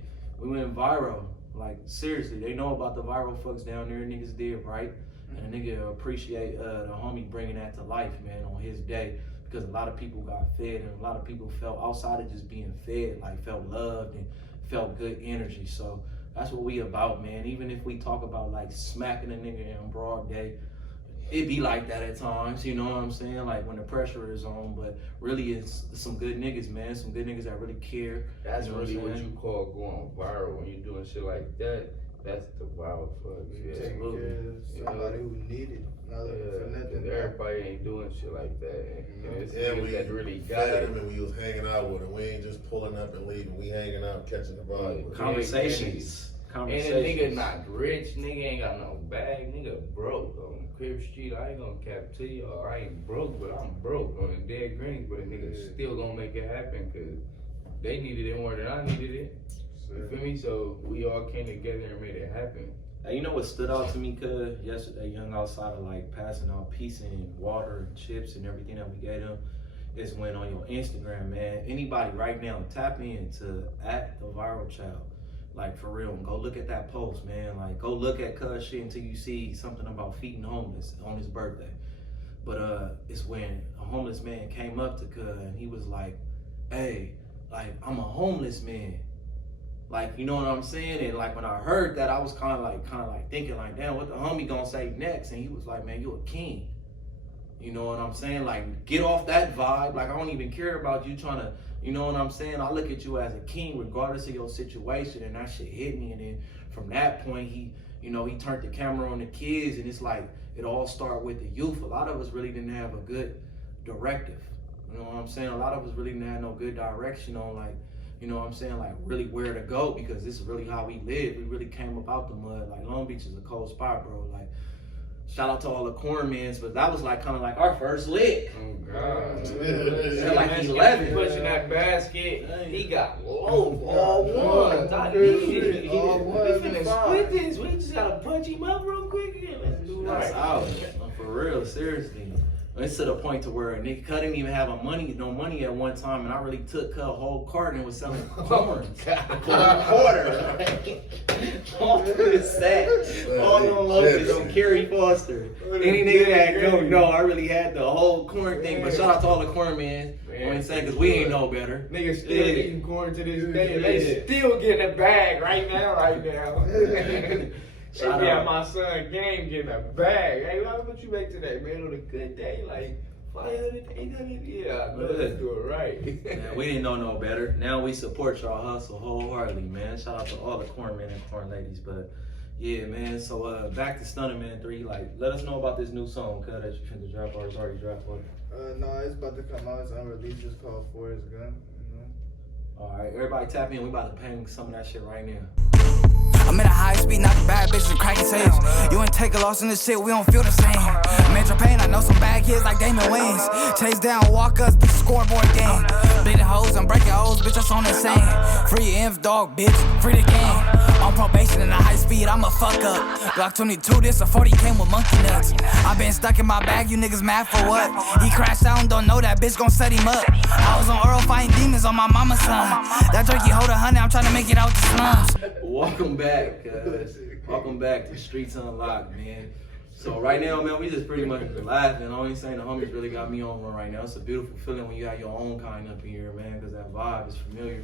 we went viral. Like, seriously, they know about the viral fucks down there, niggas did right. And a nigga appreciate the homie bringing that to life, man, on his day. Because a lot of people got fed and a lot of people felt, outside of just being fed, like felt loved and felt good energy. So that's what we about, man. Even if we talk about like smacking a nigga in broad day, it be like that at times, you know what I'm saying? Like when the pressure is on, but really it's some good niggas, man. Some good niggas that really care. That's really what you call going viral when you're doing shit like that. That's the viral fuck. Yeah, taking care of somebody who needed. Everybody ain't doing shit like that. And it's we that really got fed it. him and we was hanging out with him. We ain't just pulling up and leaving. We hanging out, catching the vibe. with him. Conversations. And the nigga not rich, nigga ain't got no bag, nigga broke on Crib Street. I ain't gonna cap to you, I ain't broke, but I'm broke on the dead greens, but a nigga still gonna make it happen because they needed it more than I needed it. You feel me? So we all came together and made it happen. Hey, you know what stood out to me, cuz yesterday, young outside of like passing out pizza and water and chips and everything that we gave them, is when on your Instagram, man, anybody right now tap into @TheViralChild. Like, for real, go look at that post, man. Like, go look at cuz shit until you see something about feeding homeless on his birthday. But it's when a homeless man came up to cuz and he was like, hey, like, I'm a homeless man. Like, you know what I'm saying? And like when I heard that, I was kind of like thinking like, damn, what the homie gonna say next? And he was like, man, you a king. You know what I'm saying? Like, get off that vibe. Like, I don't even care about you trying to, you know what I'm saying? I look at you as a king regardless of your situation, and that shit hit me. And then from that point, he, you know, he turned the camera on the kids, and it's like, it all started with the youth. A lot of us really didn't have a good directive. You know what I'm saying? A lot of us really didn't have no good direction on, like, you know what I'm saying, like really where to go, because this is really how we live. We really came up out the mud. Like Long Beach is a cold spot, bro. Like, shout out to all the cornmans, but that was like kind of like our first lick. Oh God. Like 11. Pushing that basket, he got low all one. All one. We finna split this. We just gotta punch him up real quick and let's do That's right. out. For real, seriously. It's to the point to where Nick Cut didn't even have no money at one time, and I really took a whole carton and was selling corn for a quarter. All through the sack, all on Lotus on Kerry Foster. Any nigga that don't know, I really had the whole corn thing. But shout out to all the corn men. You know what I'm saying? Because we ain't know better. Niggas still eating corn to this day, and they still getting a bag right now. Shout out my son Game getting a bag. Hey, how much you make today, man? On a good day, like 500, 800. Yeah, let's do it right. Man, we didn't know no better. Now we support y'all hustle wholeheartedly, man. Shout out to all the corn men and corn ladies. But yeah, man. So back to Stunner Man 3. Like, let us know about this new song, cuz, that you finna drop, or it's already dropped. No, it's about to come out. It's unreleased. It's called Forrest Gump. All right, everybody tap in. We about to bang some of that shit right now. I'm in a high speed, knocking bad bitches and cracking sales. You ain't take a loss in this shit, we don't feel the same. Major pain, I know some bad kids like Damon Wayans. Chase down, walk us, bitch, scoreboard game. Bleeding hoes, I'm breaking hoes, bitch, that's on the same. Free inf dog, bitch, free the game. On probation in a high speed, I'm a fuck up. Glock 22, this a 40 came with monkey nuts. I been stuck in my bag, you niggas mad for what? He crashed out and don't know that bitch gon' set him up. I was on Earl fighting demons on my mama's son. That jerky hold 100, I'm trying to make it out the slums. Welcome back, cuz. Welcome back to Streetz Unlocked, man. So right now, man, we just pretty much laughing. I ain't saying the homies really got me on one right now. It's a beautiful feeling when you got your own kind up in here, man, because that vibe is familiar.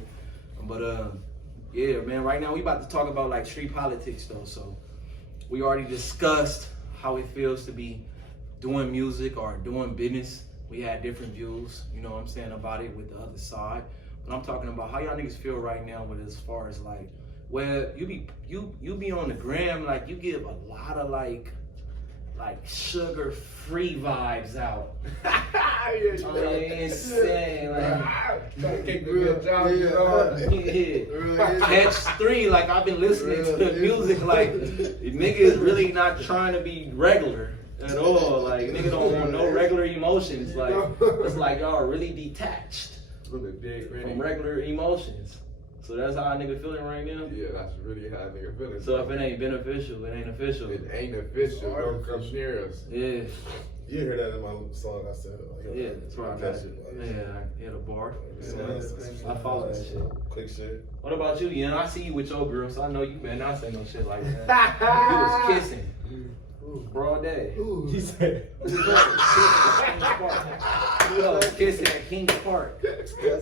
But yeah, man, right now we about to talk about like street politics though. So we already discussed how it feels to be doing music or doing business. We had different views, you know what I'm saying, about it with the other side. But I'm talking about how y'all niggas feel right now with as far as like, where you be on the gram, like you give a lot of like sugar-free vibes out. Insane, like Catch 3, like I've been listening to the music, like nigga is really not trying to be regular at all. Like nigga don't want no regular emotions. Like it's like y'all are really detached from regular emotions. So that's how a nigga feeling right now? Yeah, that's really how a nigga feeling. So if it ain't beneficial, it ain't official. It ain't official. Don't come near us. Yeah. You hear that in my song I said. Yeah, that's right. Yeah, I hit a bar. I follow that shit. Quick shit. What about you? Yeah, I see you with your girl, so I know you better not say no shit like that. You was kissing. Broad day. He said. You was kissing at Kings Park.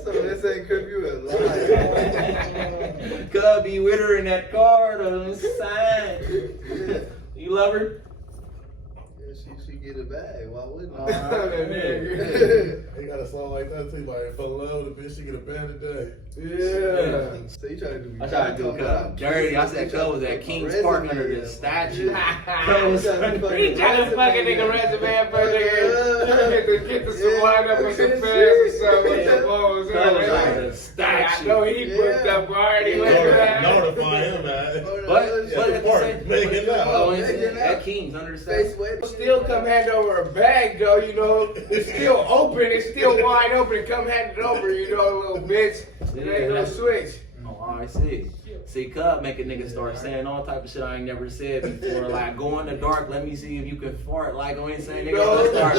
So this ain't could you a lie. Could be with her in that car on the side. You love her? She get a bag. Why wouldn't I? He got a song like that too. Like, fell in love with a bitch, she get a band today. Yeah. So you trying to do? I tried to do dirty. I said Cub was at Kings Park under the statue. He trying to fuck a nigga resume for nigga. Get the swine up with some fans or something. The statue. I know he booked up already. Notify him, man. But at Kings under the statue. Still come hand over a bag though, you know. It's still open. It's still wide open. Come hand it over, you know, little bitch. It ain't no switch. Oh, I see. See, Cub make a nigga start saying all type of shit I ain't never said before. Like, go in the dark, let me see if you can fart. Like, I ain't saying niggas start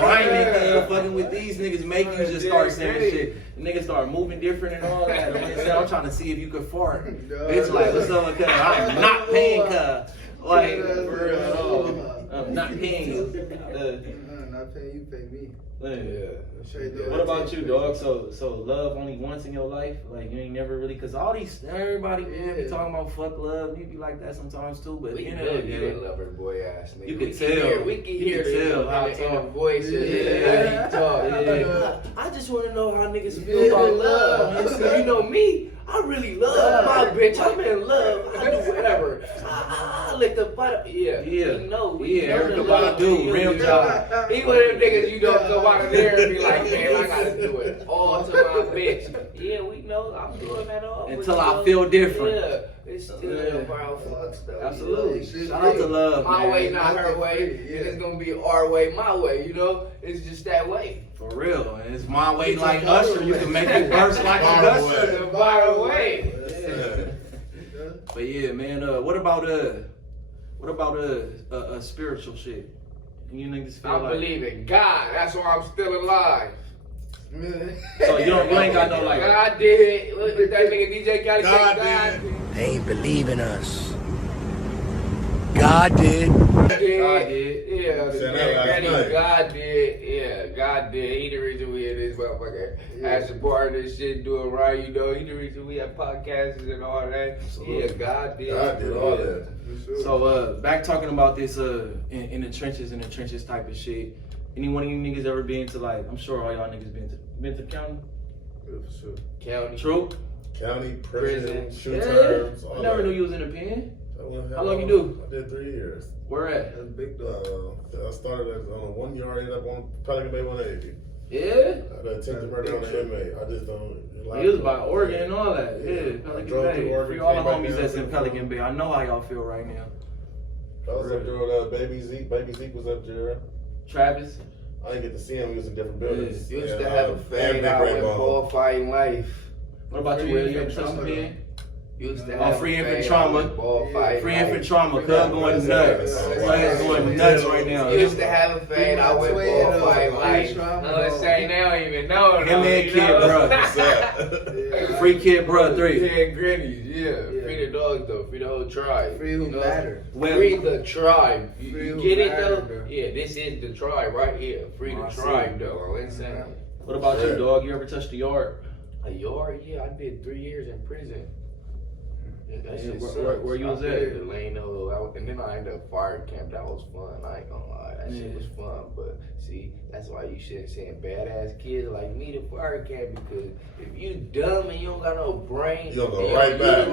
rhyming, fucking with these niggas, make you just start saying shit. Niggas start moving different and all that. I'm trying to see if you can fart. It's like, what's up with Cub? I'm not paying Cub. Like, for real, I'm not paying you. Not paying you, pay me. Yeah. What about you, dog? So love only once in your life? Like you ain't never really, cause all these everybody man be talking about fuck love. You be like that sometimes too, but We you know know, you a lover boy ass nigga. You can tell. We can hear how the voices. Yeah. I just want to know how niggas feel about love. Cause you know me, I really love my bitch. I'm in love. I do whatever. I I licked up butter. Yeah. Yeah. We know. Erykah Badu, rim job. He one of them niggas you don't go out there and be like, man, I gotta do it all to my bitch. Yeah, we know. I'm doing that all. Until I feel different. Yeah. It's still viral fucks though. Absolutely. You know? Shout out to Love, My man. way, not her way. And it's gonna be our way, my way. You know, it's just that way. For real. And it's my way like Usher. You can make it burst like Usher. The viral way. But yeah, man. What about spiritual shit? You niggas feel I believe in God. That's why I'm still alive. So you ain't got no like. God did. What that nigga DJ Khaled say? God did. They ain't believe in us. God did. God did. Yeah, God did. Yeah, God did. He the reason we in this motherfucker. As a part of this shit, doing right, you know. He the reason we have podcasts and all that. Yeah, God did. God did all that. So back talking about this in the trenches type of shit. Any one of you niggas ever been to like? I'm sure all y'all niggas been to county. Yeah, for sure. County. True. County, prison, shoot Yeah. terms. I never knew you was in the pen. How long you do? I did 3 years. Where at? That's big dog. I started on a 1 yard, ended up on Pelican Bay 180. Yeah. I done attempted murder on an inmate. I just don't. He was by Oregon and all that. Yeah, Pelican drove Bay. through Oregon, Free all the came back homies down that's to in the Pelican Bay. I know how y'all feel right now. I was up there with Baby Zeke. Baby Zeke was up there. Travis. I didn't get to see him. He was in different buildings. You used to have a fade out in bullfighting life. What about you, Will? You ever touched the pen? Used to have free a infant fade trauma. out in bullfighting Free life. infant trauma. Cuz going nuts. Cuz going nuts right now. Used to have a fade out with bullfighting life. Let's say they don't even know. Him and Kid Bro. Free Kid Bro 3. 10 grannies, yeah. Free the dogs though. Free the whole tribe. Free who matter. Free the tribe. Free You who get it matter, though? bro. Yeah, this is the tribe right here. Free the tribe though. Insane. What about you, dog? You ever touched the yard? A yard? Yeah, I did 3 years in prison. That shit Where you was I at? did Delano, and then I ended up fire camp. That was fun. I ain't gonna lie, that shit was fun. But see, that's why you shouldn't send badass kids like me to fire camp, because if you dumb and you don't got no brain, You gonna go right back.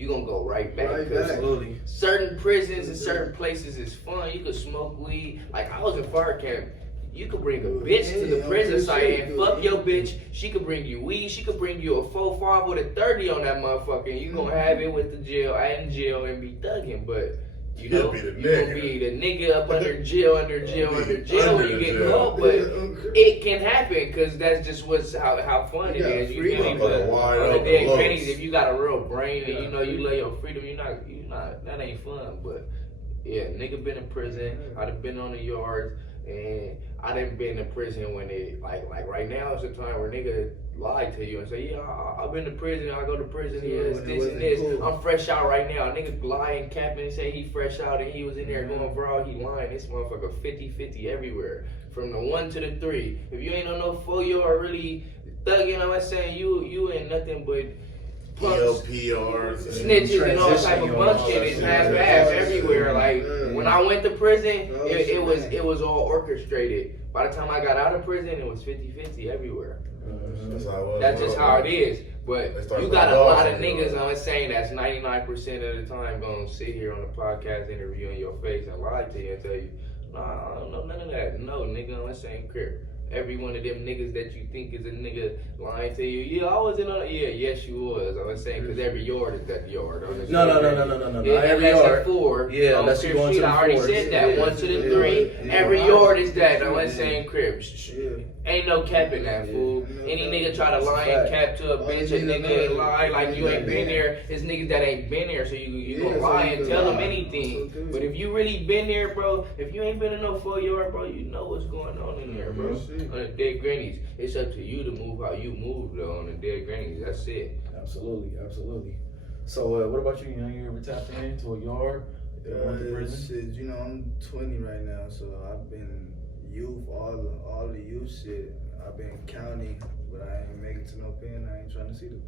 You gonna go right back. Absolutely. Certain prisons and certain places is fun. You could smoke weed. Like I was in fire camp. You could bring a bitch to the prison site and fuck your bitch. She could bring you weed. She could bring you a 4-5 with a 30 on that motherfucker. And you gonna have it with the jail and jail and be thugging. But you know, you gonna be the nigga up under jail when you get caught. But it can happen because that's just how fun it is. You feel me? But on the dead grannies, if you got a real brain and you know you love your freedom, you're not. That ain't fun. But yeah, nigga been in prison. I done been on the yards. And I done been in prison when it, like right now is the time where nigga lie to you and say, yeah, I've been to prison, I go to prison, this and this. Cool. I'm fresh out right now. Nigga lying, capping, and say he fresh out and he was in there going for all, he lying. This motherfucker 50-50 everywhere. From the 1 to the 3. If you ain't on no 4-yard really thugging, I'm not saying you ain't nothing but PRs, snitches and all type of bullshit is half everywhere. Like when I went to prison, it was all orchestrated. By the time I got out of prison, it was 50-50 everywhere. That's just how it is. But you got a lot of niggas, I'm saying, that's 99% of the time gonna sit here on the podcast interviewing your face and lie to you and tell you, nah, I don't know none of that. No, nigga, I'm saying crib. Every one of them niggas that you think is a nigga lying to you, yeah, I was in on it. Yeah, yes, you was. I was saying, because every yard is that yard. No. Yeah, every yard. 4. Yeah, unless you going to the 4. I already said that. 1 to the 3. Every yard is that. I was saying crib. Ain't no cap in that, fool. Any nigga try to lie and cap to a bitch, a nigga lie like you ain't been there. It's niggas that ain't been there, so you gonna lie and tell them anything. But if you really been there, bro, if you ain't been in no 4-yard, bro, you know what's going on in there, bro. On the dead grannies, it's up to you to move how you move, though, on the dead grannies. That's it. Absolutely. So, what about you? You ever tapped into a yard? Shit, you know, I'm 20 right now, so I've been youth, all the youth shit. I've been county, but I ain't making to no pen. I ain't trying to see the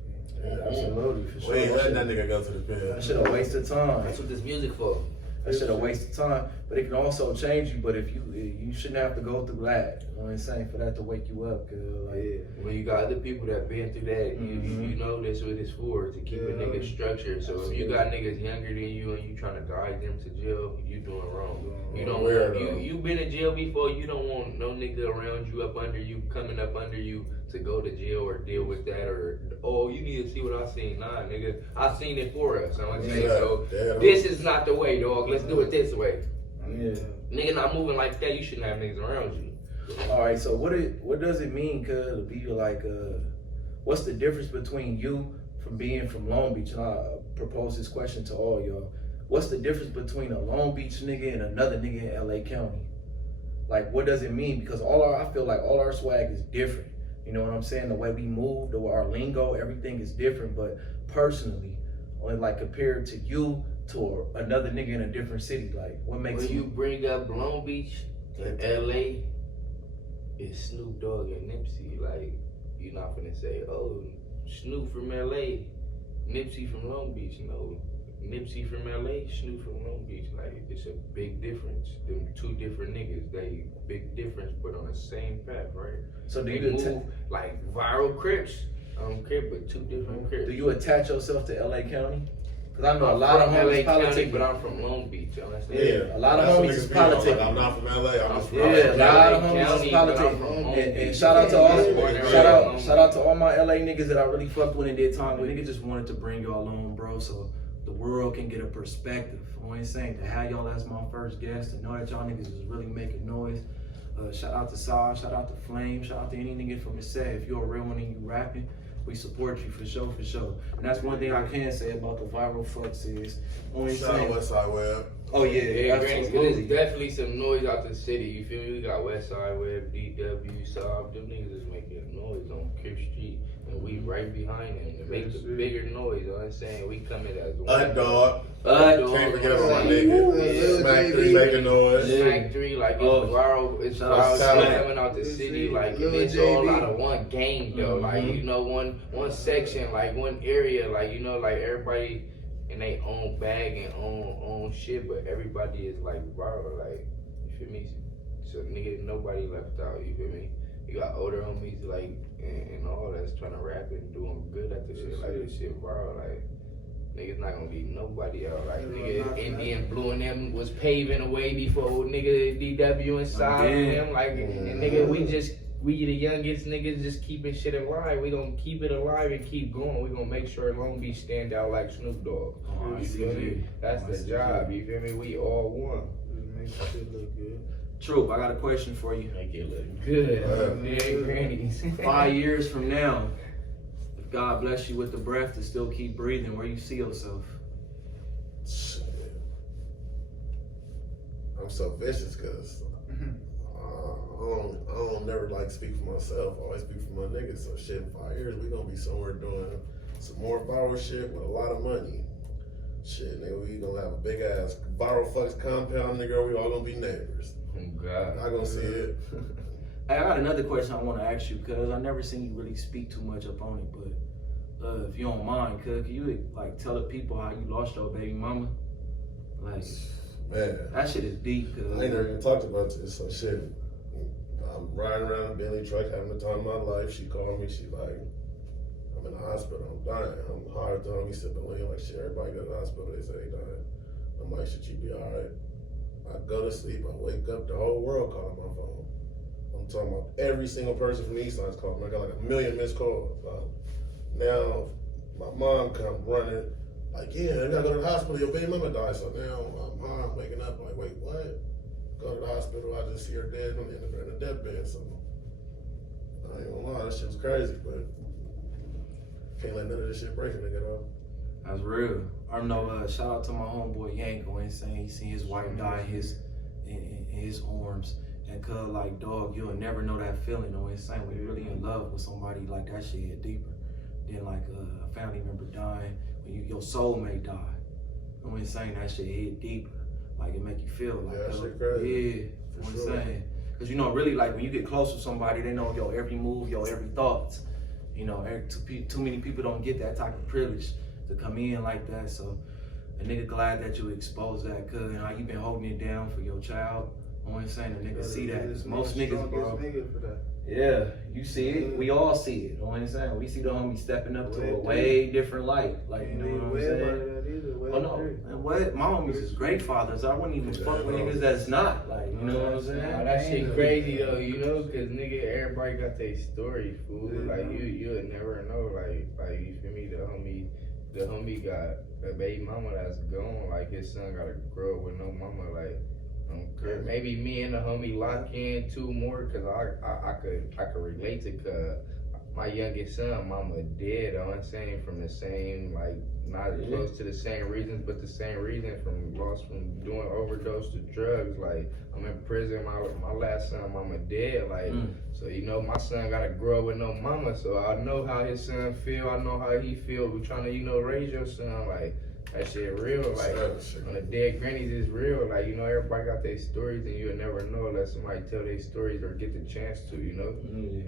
pen. Yeah, absolutely, for sure. Wait, let that nigga go to the pen. That shit a waste of time. That's what this music for. that shit a waste of time. But it can also change you. But if you shouldn't have to go through that. You know what I'm saying? For that to wake you up, cause like when you got other people that been through that, you know that's what it's for, to keep a nigga structured. So if you got niggas younger than you and you trying to guide them to jail, you doing wrong. You don't want you been in jail before. You don't want no nigga around you, up under you, coming up under you to go to jail or deal with that, or you need to see what I seen. Nah, nigga, I seen it for us. I'm saying, so this is not the way, dog. Let's do it this way. Yeah. Nigga not moving like that. You shouldn't have niggas around you. All right, so what does it mean, cuz, to be like, what's the difference between you from being from Long Beach? And I propose this question to all y'all. What's the difference between a Long Beach nigga and another nigga in LA County? Like, what does it mean? Because I feel like all our swag is different. You know what I'm saying? The way we move, our lingo, everything is different. But personally, only like compared to you to another nigga in a different city, like what makes when you bring up Long Beach and LA, it's Snoop Dogg and Nipsey. Like, you're not gonna say, oh, Snoop from LA, Nipsey from Long Beach. No, Nipsey from LA, Snoop from Long Beach. Like, it's a big difference. Them two different niggas, they big difference, but on the same path, right? So do they you move like viral Crips? I don't care, but two different Crips. Do you attach yourself to LA County? Because I know a lot of LA homies politic, but I'm from Long Beach. Yeah, a lot of homies is politic. I'm not from LA. I'm from a lot of homies is politic. And shout out to all my LA niggas that I really fucked with and did time with. Niggas just wanted to bring y'all on, bro, so the world can get a perspective. I ain't saying to have y'all as my first guest, to know that y'all niggas is really making noise. Shout out to Saw, shout out to Flame, shout out to any nigga from the set. If you're a real one and you rapping, we support you for sure, for sure. And that's one thing I can say about the viral fucks is, shout out Westside Web. Oh yeah, absolutely. There's definitely some noise out the city. You feel me? We got Westside Web, DW, Saab. Them niggas is making noise on Crip Street, and we right behind them to make the bigger noise. You know what I'm saying? We coming as one. Dog. Can't forget about my nigga. Smack 3 making noise. Smack 3, like it's viral. It's viral shit coming out the city. Like it's all out of one gang though. Like, you know, one section, like one area. Like, you know, like everybody in their own bag and own shit, but everybody is like viral. Like, you feel me? So nigga, nobody left out. You feel me? You got older homies like and all that's trying to rap and doing good at the shit. Like, this shit viral. Like, niggas not gonna leave nobody out. Like, nigga, Indian Blue and them was paving the way before nigga DW inside them. Like, and nigga, we the youngest niggas just keeping shit alive. We gonna keep it alive and keep going. We gonna make sure Long Beach stand out like Snoop Dogg. You feel me? That's the job. You feel me? We all one. Make shit look good. True, I got a question for you. Make it look good. Yeah, grannies. 5 years from now, if God bless you with the breath to still keep breathing, where you see yourself? Shit. I'm so vicious because I don't never like speak for myself. I always speak for my niggas. So shit, in 5 years, we gonna be somewhere doing some more viral shit with a lot of money. Shit, nigga, we gonna have a big ass viral fucks compound, nigga. We all gonna be neighbors. Oh God, I gonna see it. Hey, I got another question I want to ask you, cuz I never seen you really speak too much up on it, but if you don't mind, cuz, can you like tell the people how you lost your baby mama? Like, man, that shit is deep, cuz. I ain't never even talked about this. So shit, I'm riding around a Bentley truck having the time of my life. She called me. She like, I'm in the hospital. I'm dying. I'm hard to me sipping lean like shit. Everybody go to the hospital. They say they dying. I'm like, should you be all right? I go to sleep. I wake up. The whole world calling my phone. I'm talking about every single person from the East Side's calling. I got like 1 million missed calls. Now my mom come running. Like, yeah, I gotta go to the hospital. Your baby mama died. So now I'm waking up. Like, wait, what? Go to the hospital. I just see her dead in the deathbed. So I ain't gonna lie, that shit was crazy, but can't let none of this shit break a nigga though. That's real. I know. Shout out to my homeboy Yanko. Insane. He seen his wife die in his arms. And cuz, like, dog, you'll never know that feeling, though. Insane. When you're really in love with somebody, like, that shit hit deeper than like a family member dying. When your soulmate die, I'm insane. That shit hit deeper. Like, it make you feel like, that shit crazy. Yeah, I'm insane. Cause you know, really, like, when you get close to somebody, they know your every move, your every thoughts. You know, too many people don't get that type of privilege to come in like that. So a nigga glad that you exposed that, cuz, and how you been holding it down for your child. You know what I'm saying? The niggas see that. Most niggas, bro. Yeah, you see it. We all see it. You know what I'm saying? We see the homie stepping up to a way different light. Like, you know what I'm saying? Oh no, and what? My homies is great fathers. I wouldn't even fuck with niggas that's not. Like, you know what I'm saying? Nah, that shit crazy though, you know, cause nigga, everybody got their story, fool. Like you'll never know. Like you feel me? The homie got a baby mama that's gone. Like his son gotta grow up with no mama. Like. Maybe me and the homie lock in two more, cause I could relate to, cause my youngest son, mama dead. I'm saying from the same, like not close to the same reasons, but the same reason from doing overdose to drugs. Like I'm in prison. My last son, mama dead. Like so, you know, my son gotta grow up with no mama. So I know how his son feel. I know how he feel. We trying to, you know, raise your son like. That shit real, like, on the dead grannies is real, like, you know, everybody got their stories and you'll never know unless somebody tell their stories or get the chance to, you know?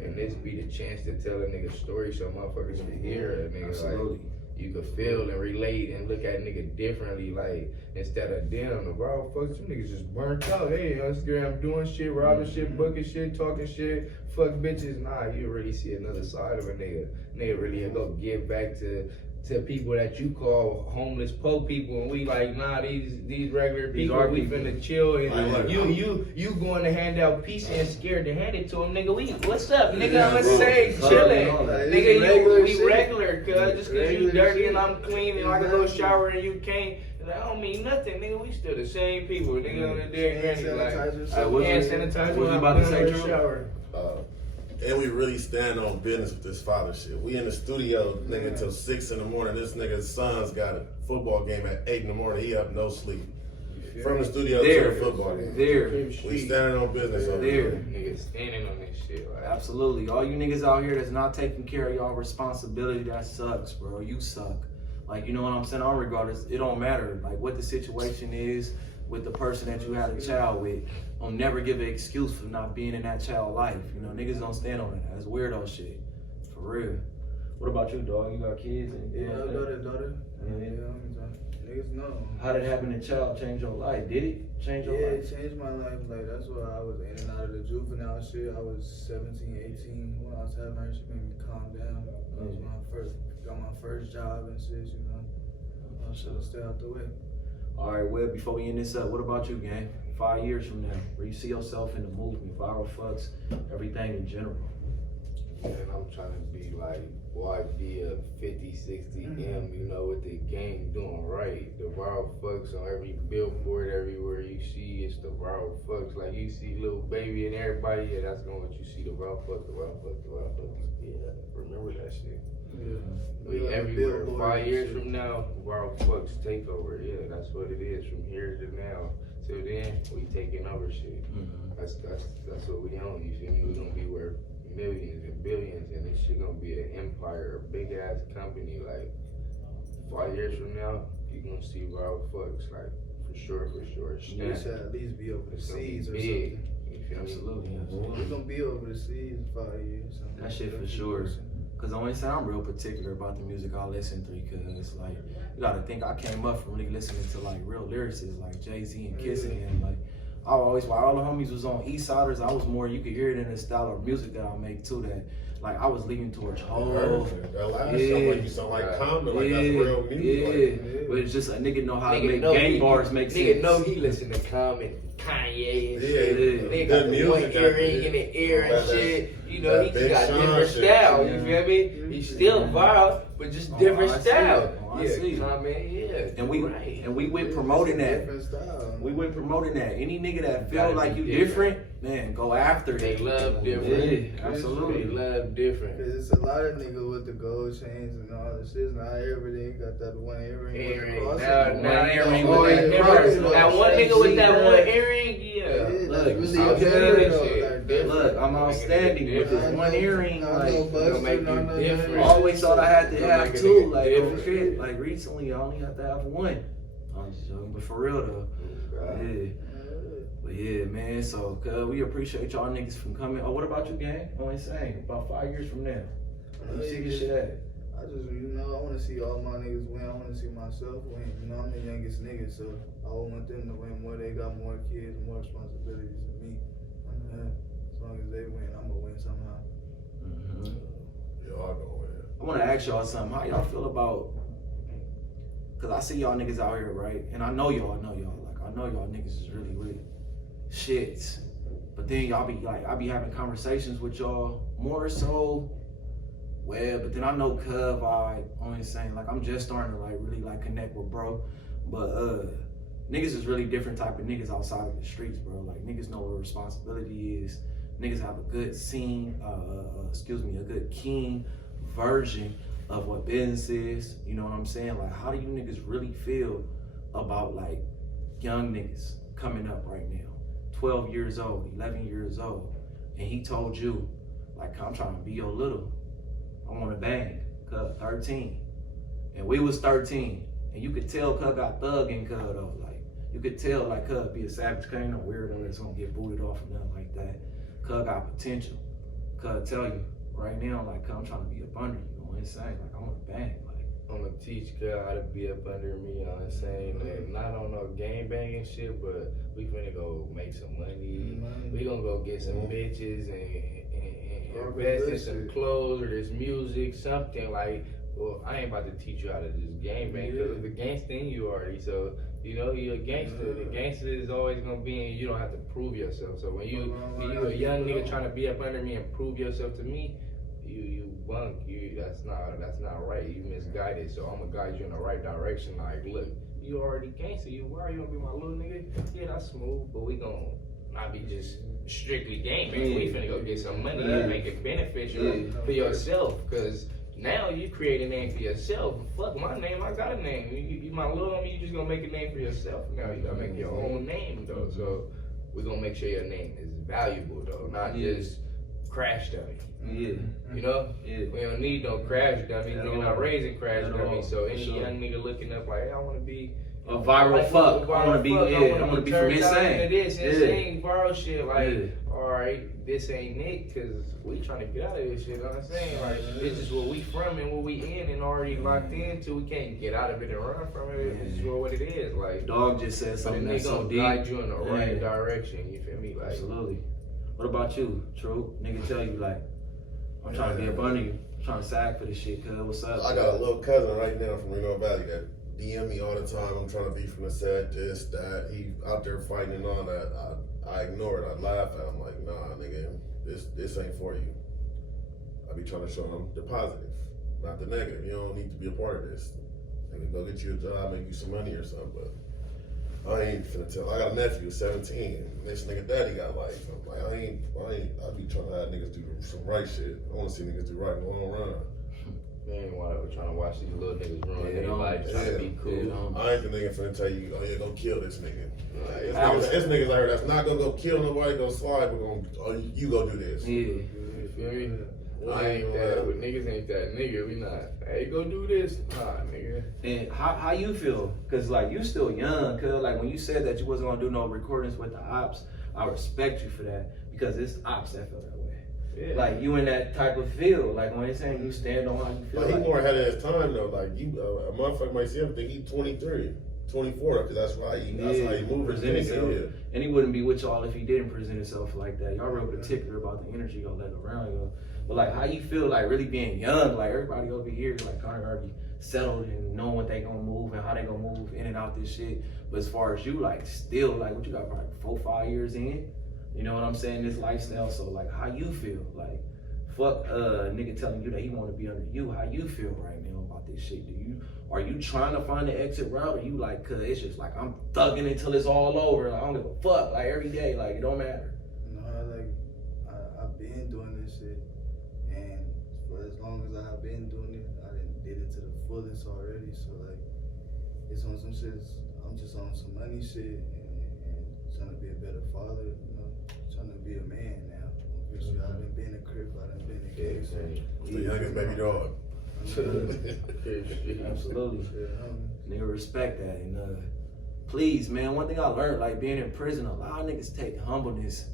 And this be the chance to tell a nigga story so motherfuckers can hear a nigga, like, you could feel and relate and look at a nigga differently, like, instead of damn, the wild fuck, some niggas just burnt out, hey, Instagram doing shit, robbing shit, booking shit, talking shit, fuck bitches, nah, you really see another side of a nigga. Nigga really go give back to people that you call homeless poor people, and we like, nah, these regular people, we finna chill, and you going to hand out pizza and scared to hand it to them, nigga, what's up, nigga, I'ma say, chillin', nigga, we regular, cuz, just cause you dirty and I'm clean and I can go shower and you can't, that don't mean nothing, nigga, we still the same people, nigga, on the dead granny, like, hand sanitizer, what you about to say, shower. And we really stand on business with this father shit. We in the studio, nigga, till 6 in the morning. This nigga's son's got a football game at 8 in the morning. He up no sleep. From the studio to the football game. We standing on business over there. Niggas standing on this shit. Like. Absolutely. All you niggas out here that's not taking care of y'all responsibility, that sucks, bro. You suck. Like, you know what I'm saying? Regardless, it don't matter, like, what the situation is with the person that you had a child with. Don't never give an excuse for not being in that child's life. You know, niggas don't stand on it. That's weirdo shit. For real. What about you, dog? You got kids? Yeah, daughter. Niggas know. How did having a child change your life? Did it change your life? Yeah, it changed my life. Like, that's why I was in and out of the juvenile shit. I was 17, 18 when I was having her. She made me calm down. That was when I got my first job and shit, you know. I should stay out the way. All right, well, before we end this up, what about you, gang? 5 years from now, where you see yourself in the movement, viral fucks, everything in general? And I'm trying to be like YD 50, 60 M, you know, with the game doing right. The viral fucks on every billboard, everywhere you see, it's the viral fucks. Like you see Lil Baby and everybody, yeah, that's going what you see, the viral fucks, the viral fucks, the viral fucks. Yeah, remember that shit. Yeah. We everywhere. 5 years from now, viral fucks take over. Yeah, that's what it is from here to now. Till then, we taking over shit. That's what we own. You feel me? We gonna be worth millions and billions, and this shit gonna be an empire, a big ass company. Like 5 years from now, you gonna see viral fucks. Like for sure. You should at least be over the seas or something. Absolutely. We're gonna be over the seas in 5 years. That shit for sure. Cause I always say I'm real particular about the music I listen to, cause like you gotta think I came up from really listening to like real lyricists like Jay-Z and Kiss and like I always, while all the homies was on East Siders, I was more, you could hear it in the style of music that I make too, that like I was leaning towards whole. That last song, like you sound like Common, like that's real music. But it's just a nigga know how to make gang bars make sense. Nigga know he listen to Common, Kanye and shit. They got the one earring in the ear and shit. You know, he just got different style, you feel me? He's still viral, but just different style. Yeah, Common, yeah. And we went promoting that. We went promoting that. Any nigga that feel like you different, man, go after it. They love different. Yeah, absolutely. They love different. Cause it's a lot of niggas with the gold chains and all this shit. Not everybody got that one earring. Now earring with that earring. Now one nigga with that one earring, Look, I'm outstanding with this one earring. Like, I always thought I had to have two. Like, oh shit. Like recently, I only have to have one. I'm just joking, but for real though. Yeah. But yeah, man, so we appreciate y'all niggas from coming. Oh, what about you, gang? I ain't saying about 5 years from now. Where you see this shit at? I just, I want to see all my niggas win. I want to see myself win. I'm the youngest nigga, so I want them to win more. They got more kids, more responsibilities than me. As long as they win, I'm gonna win somehow. Y'all gonna win. I want to ask y'all something. How y'all feel about? Cause I see y'all niggas out here, right? And I know y'all. Like I know y'all niggas is really with shits. But then y'all be like, I be having conversations with y'all more so. Well, but then I know Cub, I only saying like I'm just starting to like really like connect with bro. But niggas is really different type of niggas outside of the streets, bro. Like niggas know what responsibility is. Niggas have a good a good keen version of what business is. You know what I'm saying? Like how do you niggas really feel about like young niggas coming up right now? 12 years old, 11 years old, and he told you, like, I'm trying to be your little. I want to bang, cuz 13. And we was 13. And you could tell cuz got thug in cuz though. Like, you could tell like cuz be a savage, cuz ain't no weirdo that's gonna get booted off or nothing like that. Cuz got potential. Cuz tell you right now, like, cuz I'm trying to be up under you. Going insane, like, I want to bang. Like, I'm gonna teach girl how to be up under me, you know what I'm saying? Like, not on no game banging shit, but we finna go make some money. We gonna go get some bitches and invest in some clothes or this music, something like, well, I ain't about to teach you how to just game bang, because the gangster in you already, so, you're a gangster. The gangster is always gonna be in you, don't have to prove yourself. So when you a young nigga trying to be up under me and prove yourself to me, you bunk, that's not right. You misguided. So I'm gonna guide you in the right direction. Like, look, you already gangster. Why are you gonna be my little nigga? Yeah, that's smooth, but we gonna not be just strictly gang bang. We finna go get some money and make it beneficial for yourself. Cause now you create a name for yourself. Fuck my name, I got a name. You my little homie, you just gonna make a name for yourself. Now you gotta make your own name though. So we gonna make sure your name is valuable though, not just crash dummy. We don't need no crash dummies. Nigga not raising crash dummies. So any young nigga looking up like, hey, I want to be a viral fuck. I want to be, I want to be from insane. This insane viral shit. Like, all right, this ain't it, cause we trying to get out of this shit. You know what I'm saying? Like, this is what we from and what we in and already locked into. We can't get out of it and run from it. This is what it is. Like, dog just said something that's so deep. Guide you in the right direction. You feel me? Like, absolutely. What about you, True? Nigga tell you like, I'm trying to be up under you. I'm trying to sag for this shit, cuz what's up? I got a little cousin right now from Reno Valley that DM me all the time. I'm trying to be from the set, this, that. He out there fighting and all that. I ignore it. I laugh at him like, nah, nigga, this ain't for you. I be trying to show him the positive, not the negative. You don't need to be a part of this. Nigga, go get you a job, make you some money or something, but I ain't finna tell. I got a nephew, 17, and this nigga daddy got life. I'm like, I be trying to have niggas do some right shit. I wanna see niggas do right in the long run. You ain't trying to watch these little niggas ruin their life, trying to be cool. I ain't the nigga finna tell you, oh yeah, go kill this nigga. Like, it's niggas out here that's not gonna go kill nobody, go slide, but you go do this. You feel me? I ain't that, but niggas ain't that nigga. We not, hey, go do this. Nah, nigga. And how you feel? Cause like you still young, cuz like when you said that you wasn't gonna do no recordings with the ops, I respect you for that because it's ops that feel that way. Yeah. Like you in that type of field, like when it's saying you stand on how you feel. But he more ahead of his time though. Like you, a motherfucker might see him think he's 23, 24, because that's how he moves. Present himself, and he wouldn't be with y'all if he didn't present himself like that. Y'all real particular about the energy y'all let around y'all. But like, how you feel like really being young? Like everybody over here, like kind of already settled and knowing what they gonna move and how they gonna move in and out this shit. But as far as you, like still, like what you got, probably 4-5 years in. You know what I'm saying? This lifestyle. So like, how you feel? Like, fuck nigga telling you that he want to be under you. How you feel right now about this shit? Are you trying to find the exit route, or you like, cause it's just like I'm thugging until it's all over. Like I don't give a fuck. Like every day, like it don't matter. No, I've been doing this shit, and for as long as I've been doing it, I did it to the fullest already. So like, it's on some shit. I'm just on some money shit and trying to be a better father. You know, trying to be a man now. I've been being a crip. I've been a gay. The youngest baby dog. Absolutely. Nigga respect that. And please, man, one thing I learned, like being in prison, a lot of niggas take humbleness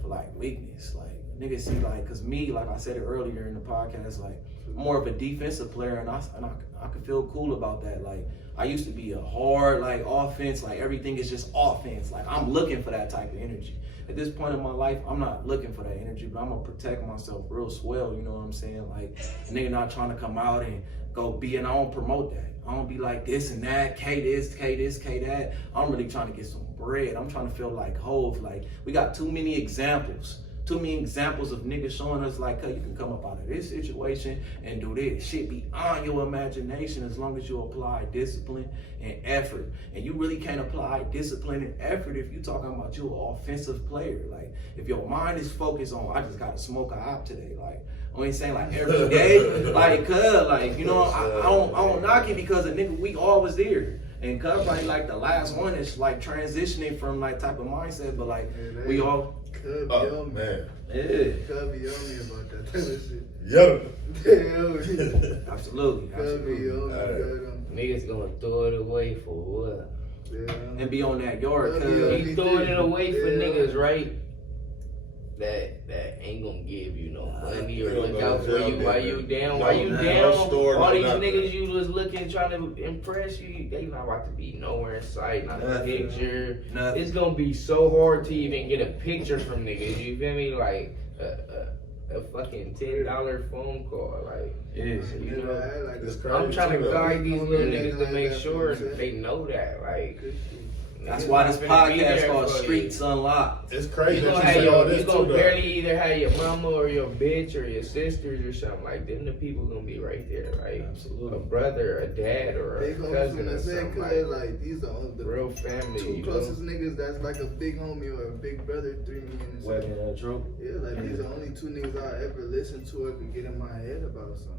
for like weakness. Like niggas see like, cause me, like I said it earlier in the podcast, like I'm more of a defensive player, and I can feel cool about that. Like I used to be a hard like offense, like everything is just offense. Like I'm looking for that type of energy. At this point in my life, I'm not looking for that energy, but I'm gonna protect myself real swell. You know what I'm saying? Like a nigga not trying to come out and go be, and I don't promote that. I don't be like this and that, K this, K that. I'm really trying to get some bread. I'm trying to feel like Hov. Like we got too many examples of niggas showing us like, hey, you can come up out of this situation and do this. Shit beyond your imagination as long as you apply discipline and effort. And you really can't apply discipline and effort if you talking about you an offensive player. Like if your mind is focused on, I just gotta smoke a op today. Like I ain't saying like every day, like like, you know, I don't knock it because a nigga, we always there. And cuz probably like the last one is like transitioning from like type of mindset, but like we all Cub be on me. Man. Yeah. Cub be on me about that type of shit. Yo. Absolutely. Cub be on me. Niggas gonna throw it away for what? Yeah. And be on that yard, cuz. He throwing it away for niggas, right? That ain't gonna give you no money or look out for you while you down. All these niggas you was looking, trying to impress you, they not about to be nowhere in sight, not a picture. It's gonna be so hard to even get a picture from niggas, you feel me? Like a fucking $10 phone call, like, yeah. You know, It's crazy. I'm trying to guide these little niggas to make sure they know that, like. That's why this podcast called Streetz Unlocked. It's crazy. You gonna barely either have your mama or your bitch or your sisters or something like them. The people gonna be right there, right? Absolutely. A brother, a dad, or a cousin or something like these are the real family. Two closest niggas that's like a big homie or a big brother, 3 million. Wedding true. Yeah, like these are only 2 niggas I ever listened to or could get in my head about something.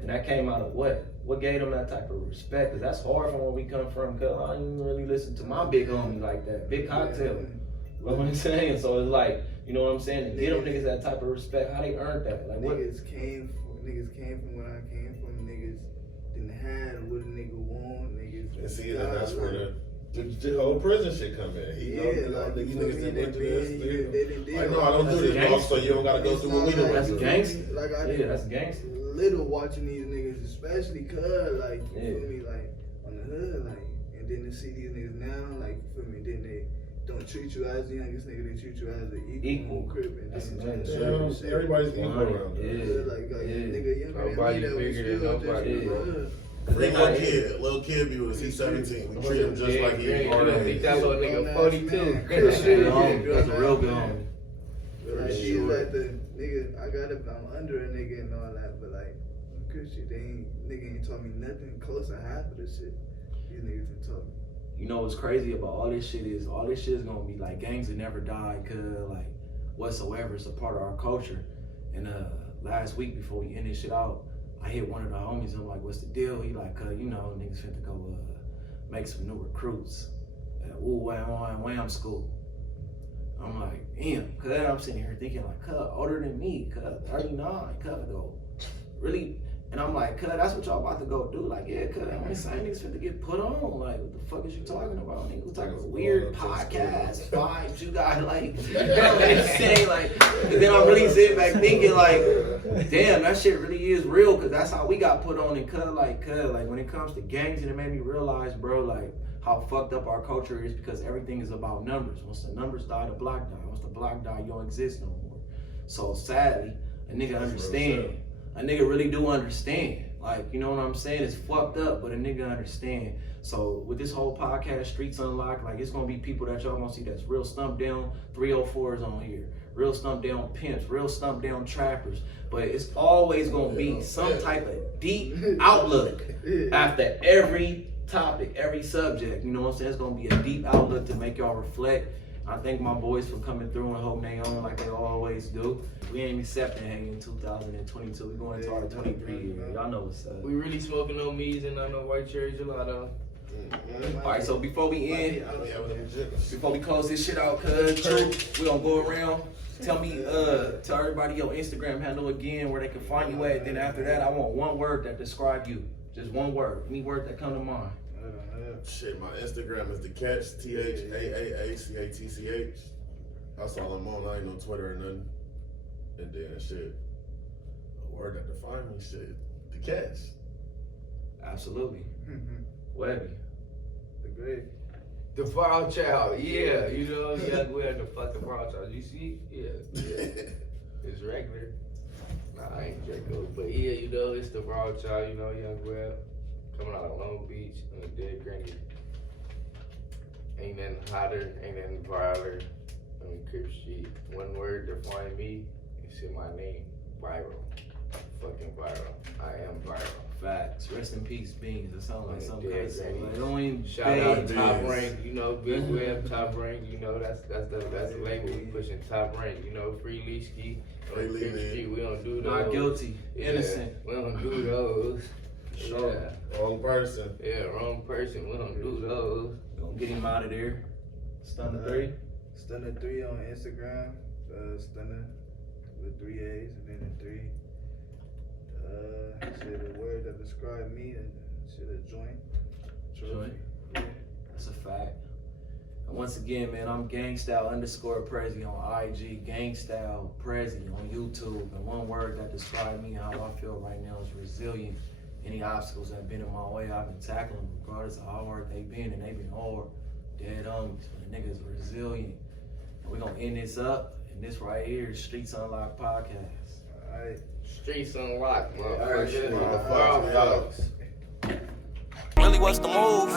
And that came out of what? What gave them that type of respect? Cause that's hard from where we come from. Cause I didn't really listen to my big homie like that. Big cocktail. You know what I'm saying? So it's like, you know what I'm saying? To get them niggas that type of respect, how they earned that? Like what? Niggas came from where I came from. Niggas didn't have what a nigga want. Niggas. And see, that's where the whole prison shit come in. These niggas didn't went to this. Like, no, I don't do this, boss, so you don't gotta go through what we do. That's gangster. Like that's gangster. Little watching these niggas, especially cuz, like, you feel me, like, on the hood, like, and then to see these niggas now, like, you feel me, then they don't treat you as the youngest nigga, they treat you as the equal crib, and everybody's equal around there. Like, nigga younger than me, that we still just, Free little kid viewers, he's 17. We treat him just like he is. I think that little nigga 42. That's a real good homie. She's like the nigga, I'm under a nigga and all that, but like, good shit, nigga ain't taught me nothing close to half of the shit these niggas been taught me. You know what's crazy about all this shit is gonna be like gangs that never die, cause like whatsoever, it's a part of our culture. And last week before we end this shit out, I hit one of the homies. I'm like, what's the deal? He like, you know, niggas finna go make some new recruits at Wham school. I'm like, damn, cuz I'm sitting here thinking like, cuz older than me, cuz 39, cuz go really. And I'm like, cuz that's what y'all about to go do. Like, yeah, cuz I'm saying niggas finna get put on. Like, what the fuck is you talking about? Nigga, what type of weird podcast vibes you got? Like, you know what I'm saying? Like, and then I'm really sitting back thinking like, damn, that shit really is real, cuz that's how we got put on. And cuz like when it comes to gangs, and it made me realize, bro, like how fucked up our culture is, because everything is about numbers. Once the numbers die, the block die. Once the block die, you don't exist no more. So sadly, a nigga understand. A nigga really do understand. Like, you know what I'm saying? It's fucked up, but a nigga understand. So with this whole podcast, Streetz Unlocked, like it's gonna be people that y'all gonna see that's real stumped down 304s on here. Real stumped down pimps, real stumped down trappers. But it's always gonna be some type of deep outlook after every topic, every subject. You know what I'm saying? It's gonna be a deep outlook to make y'all reflect. I thank my boys for coming through and holding they own like they always do. We ain't accepting in 2022. We going into our 23 year. Y'all know what's up. We really smoking no meats and not no white cherry gelato. All right, so before we end, before we close this shit out, cuz we gonna go around. Tell everybody your Instagram handle again, where they can find you at. Then after that, I want one word that describe you. Just one word. Any word that come to mind. Shit, my Instagram is the catch, THAAACATCH. That's all I'm on. I ain't no Twitter or nothing. And then shit, a word that defined me, shit, the catch. Absolutely. Webby. The great. The Viral Child, yeah, you know, Young Will, the fucking Viral Child. You see? Yeah. It's regular. Nah, I ain't Draco, but yeah, you know, it's the Viral Child, you know, Young Will. Coming out of Long Beach on a dead granny. Ain't nothing hotter, ain't nothing viraler on Crip Street. One word define me, it's in my name, viral. Fucking viral. I am viral. Facts. Rest in peace, Beans. That sounds like some Yeah, case. Granny. Like, don't even Shout out Beans. Top Rank, you know, Big Web, Top Rank, you know, that's the label we pushing, Top Rank, you know, Free Leeski. Free On Crip Lee. Street, we don't do those. Not guilty. Innocent. Yeah, we don't do those. Sure. Yeah. Wrong person. Yeah, wrong person, we don't do those. Gonna get him out of there. Stunner 3. Stunner 3 on Instagram. Stunner with 3 A's and then a 3. Shit, a word that described me and shit, a joint. Joint. Yeah. That's a fact. And once again, man, I'm Gangstyle_Prezi on IG, Gangstyle Prezi on YouTube. And one word that described me, how I feel right now, is resilient. Any obstacles that have been in my way, I've been tackling them, regardless of how hard they've been, and they've been hard. Dead homies, but the niggas resilient. And we're gonna end this up, and this right here is Streetz Unlocked Podcast. Alright. Streets unlocked, Alright, shit, motherfucker. folks. Really, what's the move?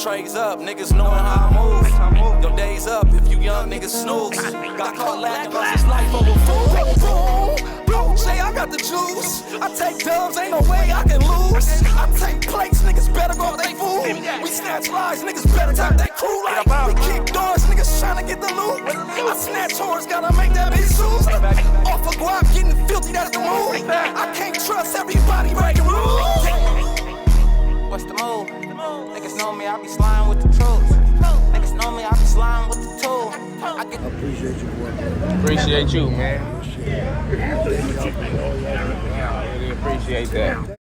Trays up, niggas knowing how I move. Your days up if you young niggas snooze. Got caught lacking, lost his life over food. OJ, I got the juice. I take dubs, ain't no way I can lose. I take plates, niggas better go they food. We snatch lives, niggas better tap that crew like we kick doors, niggas tryna get the loot. I snatch horns, gotta make that bitch shoes. Off of guap, getting filthy, that's the move. I can't trust everybody breaking rules. What's the move? Niggas know me, I be sliding with the truth. Niggas know me, I be sliding with the tool. I appreciate you, boy. Appreciate you, man. I really appreciate that.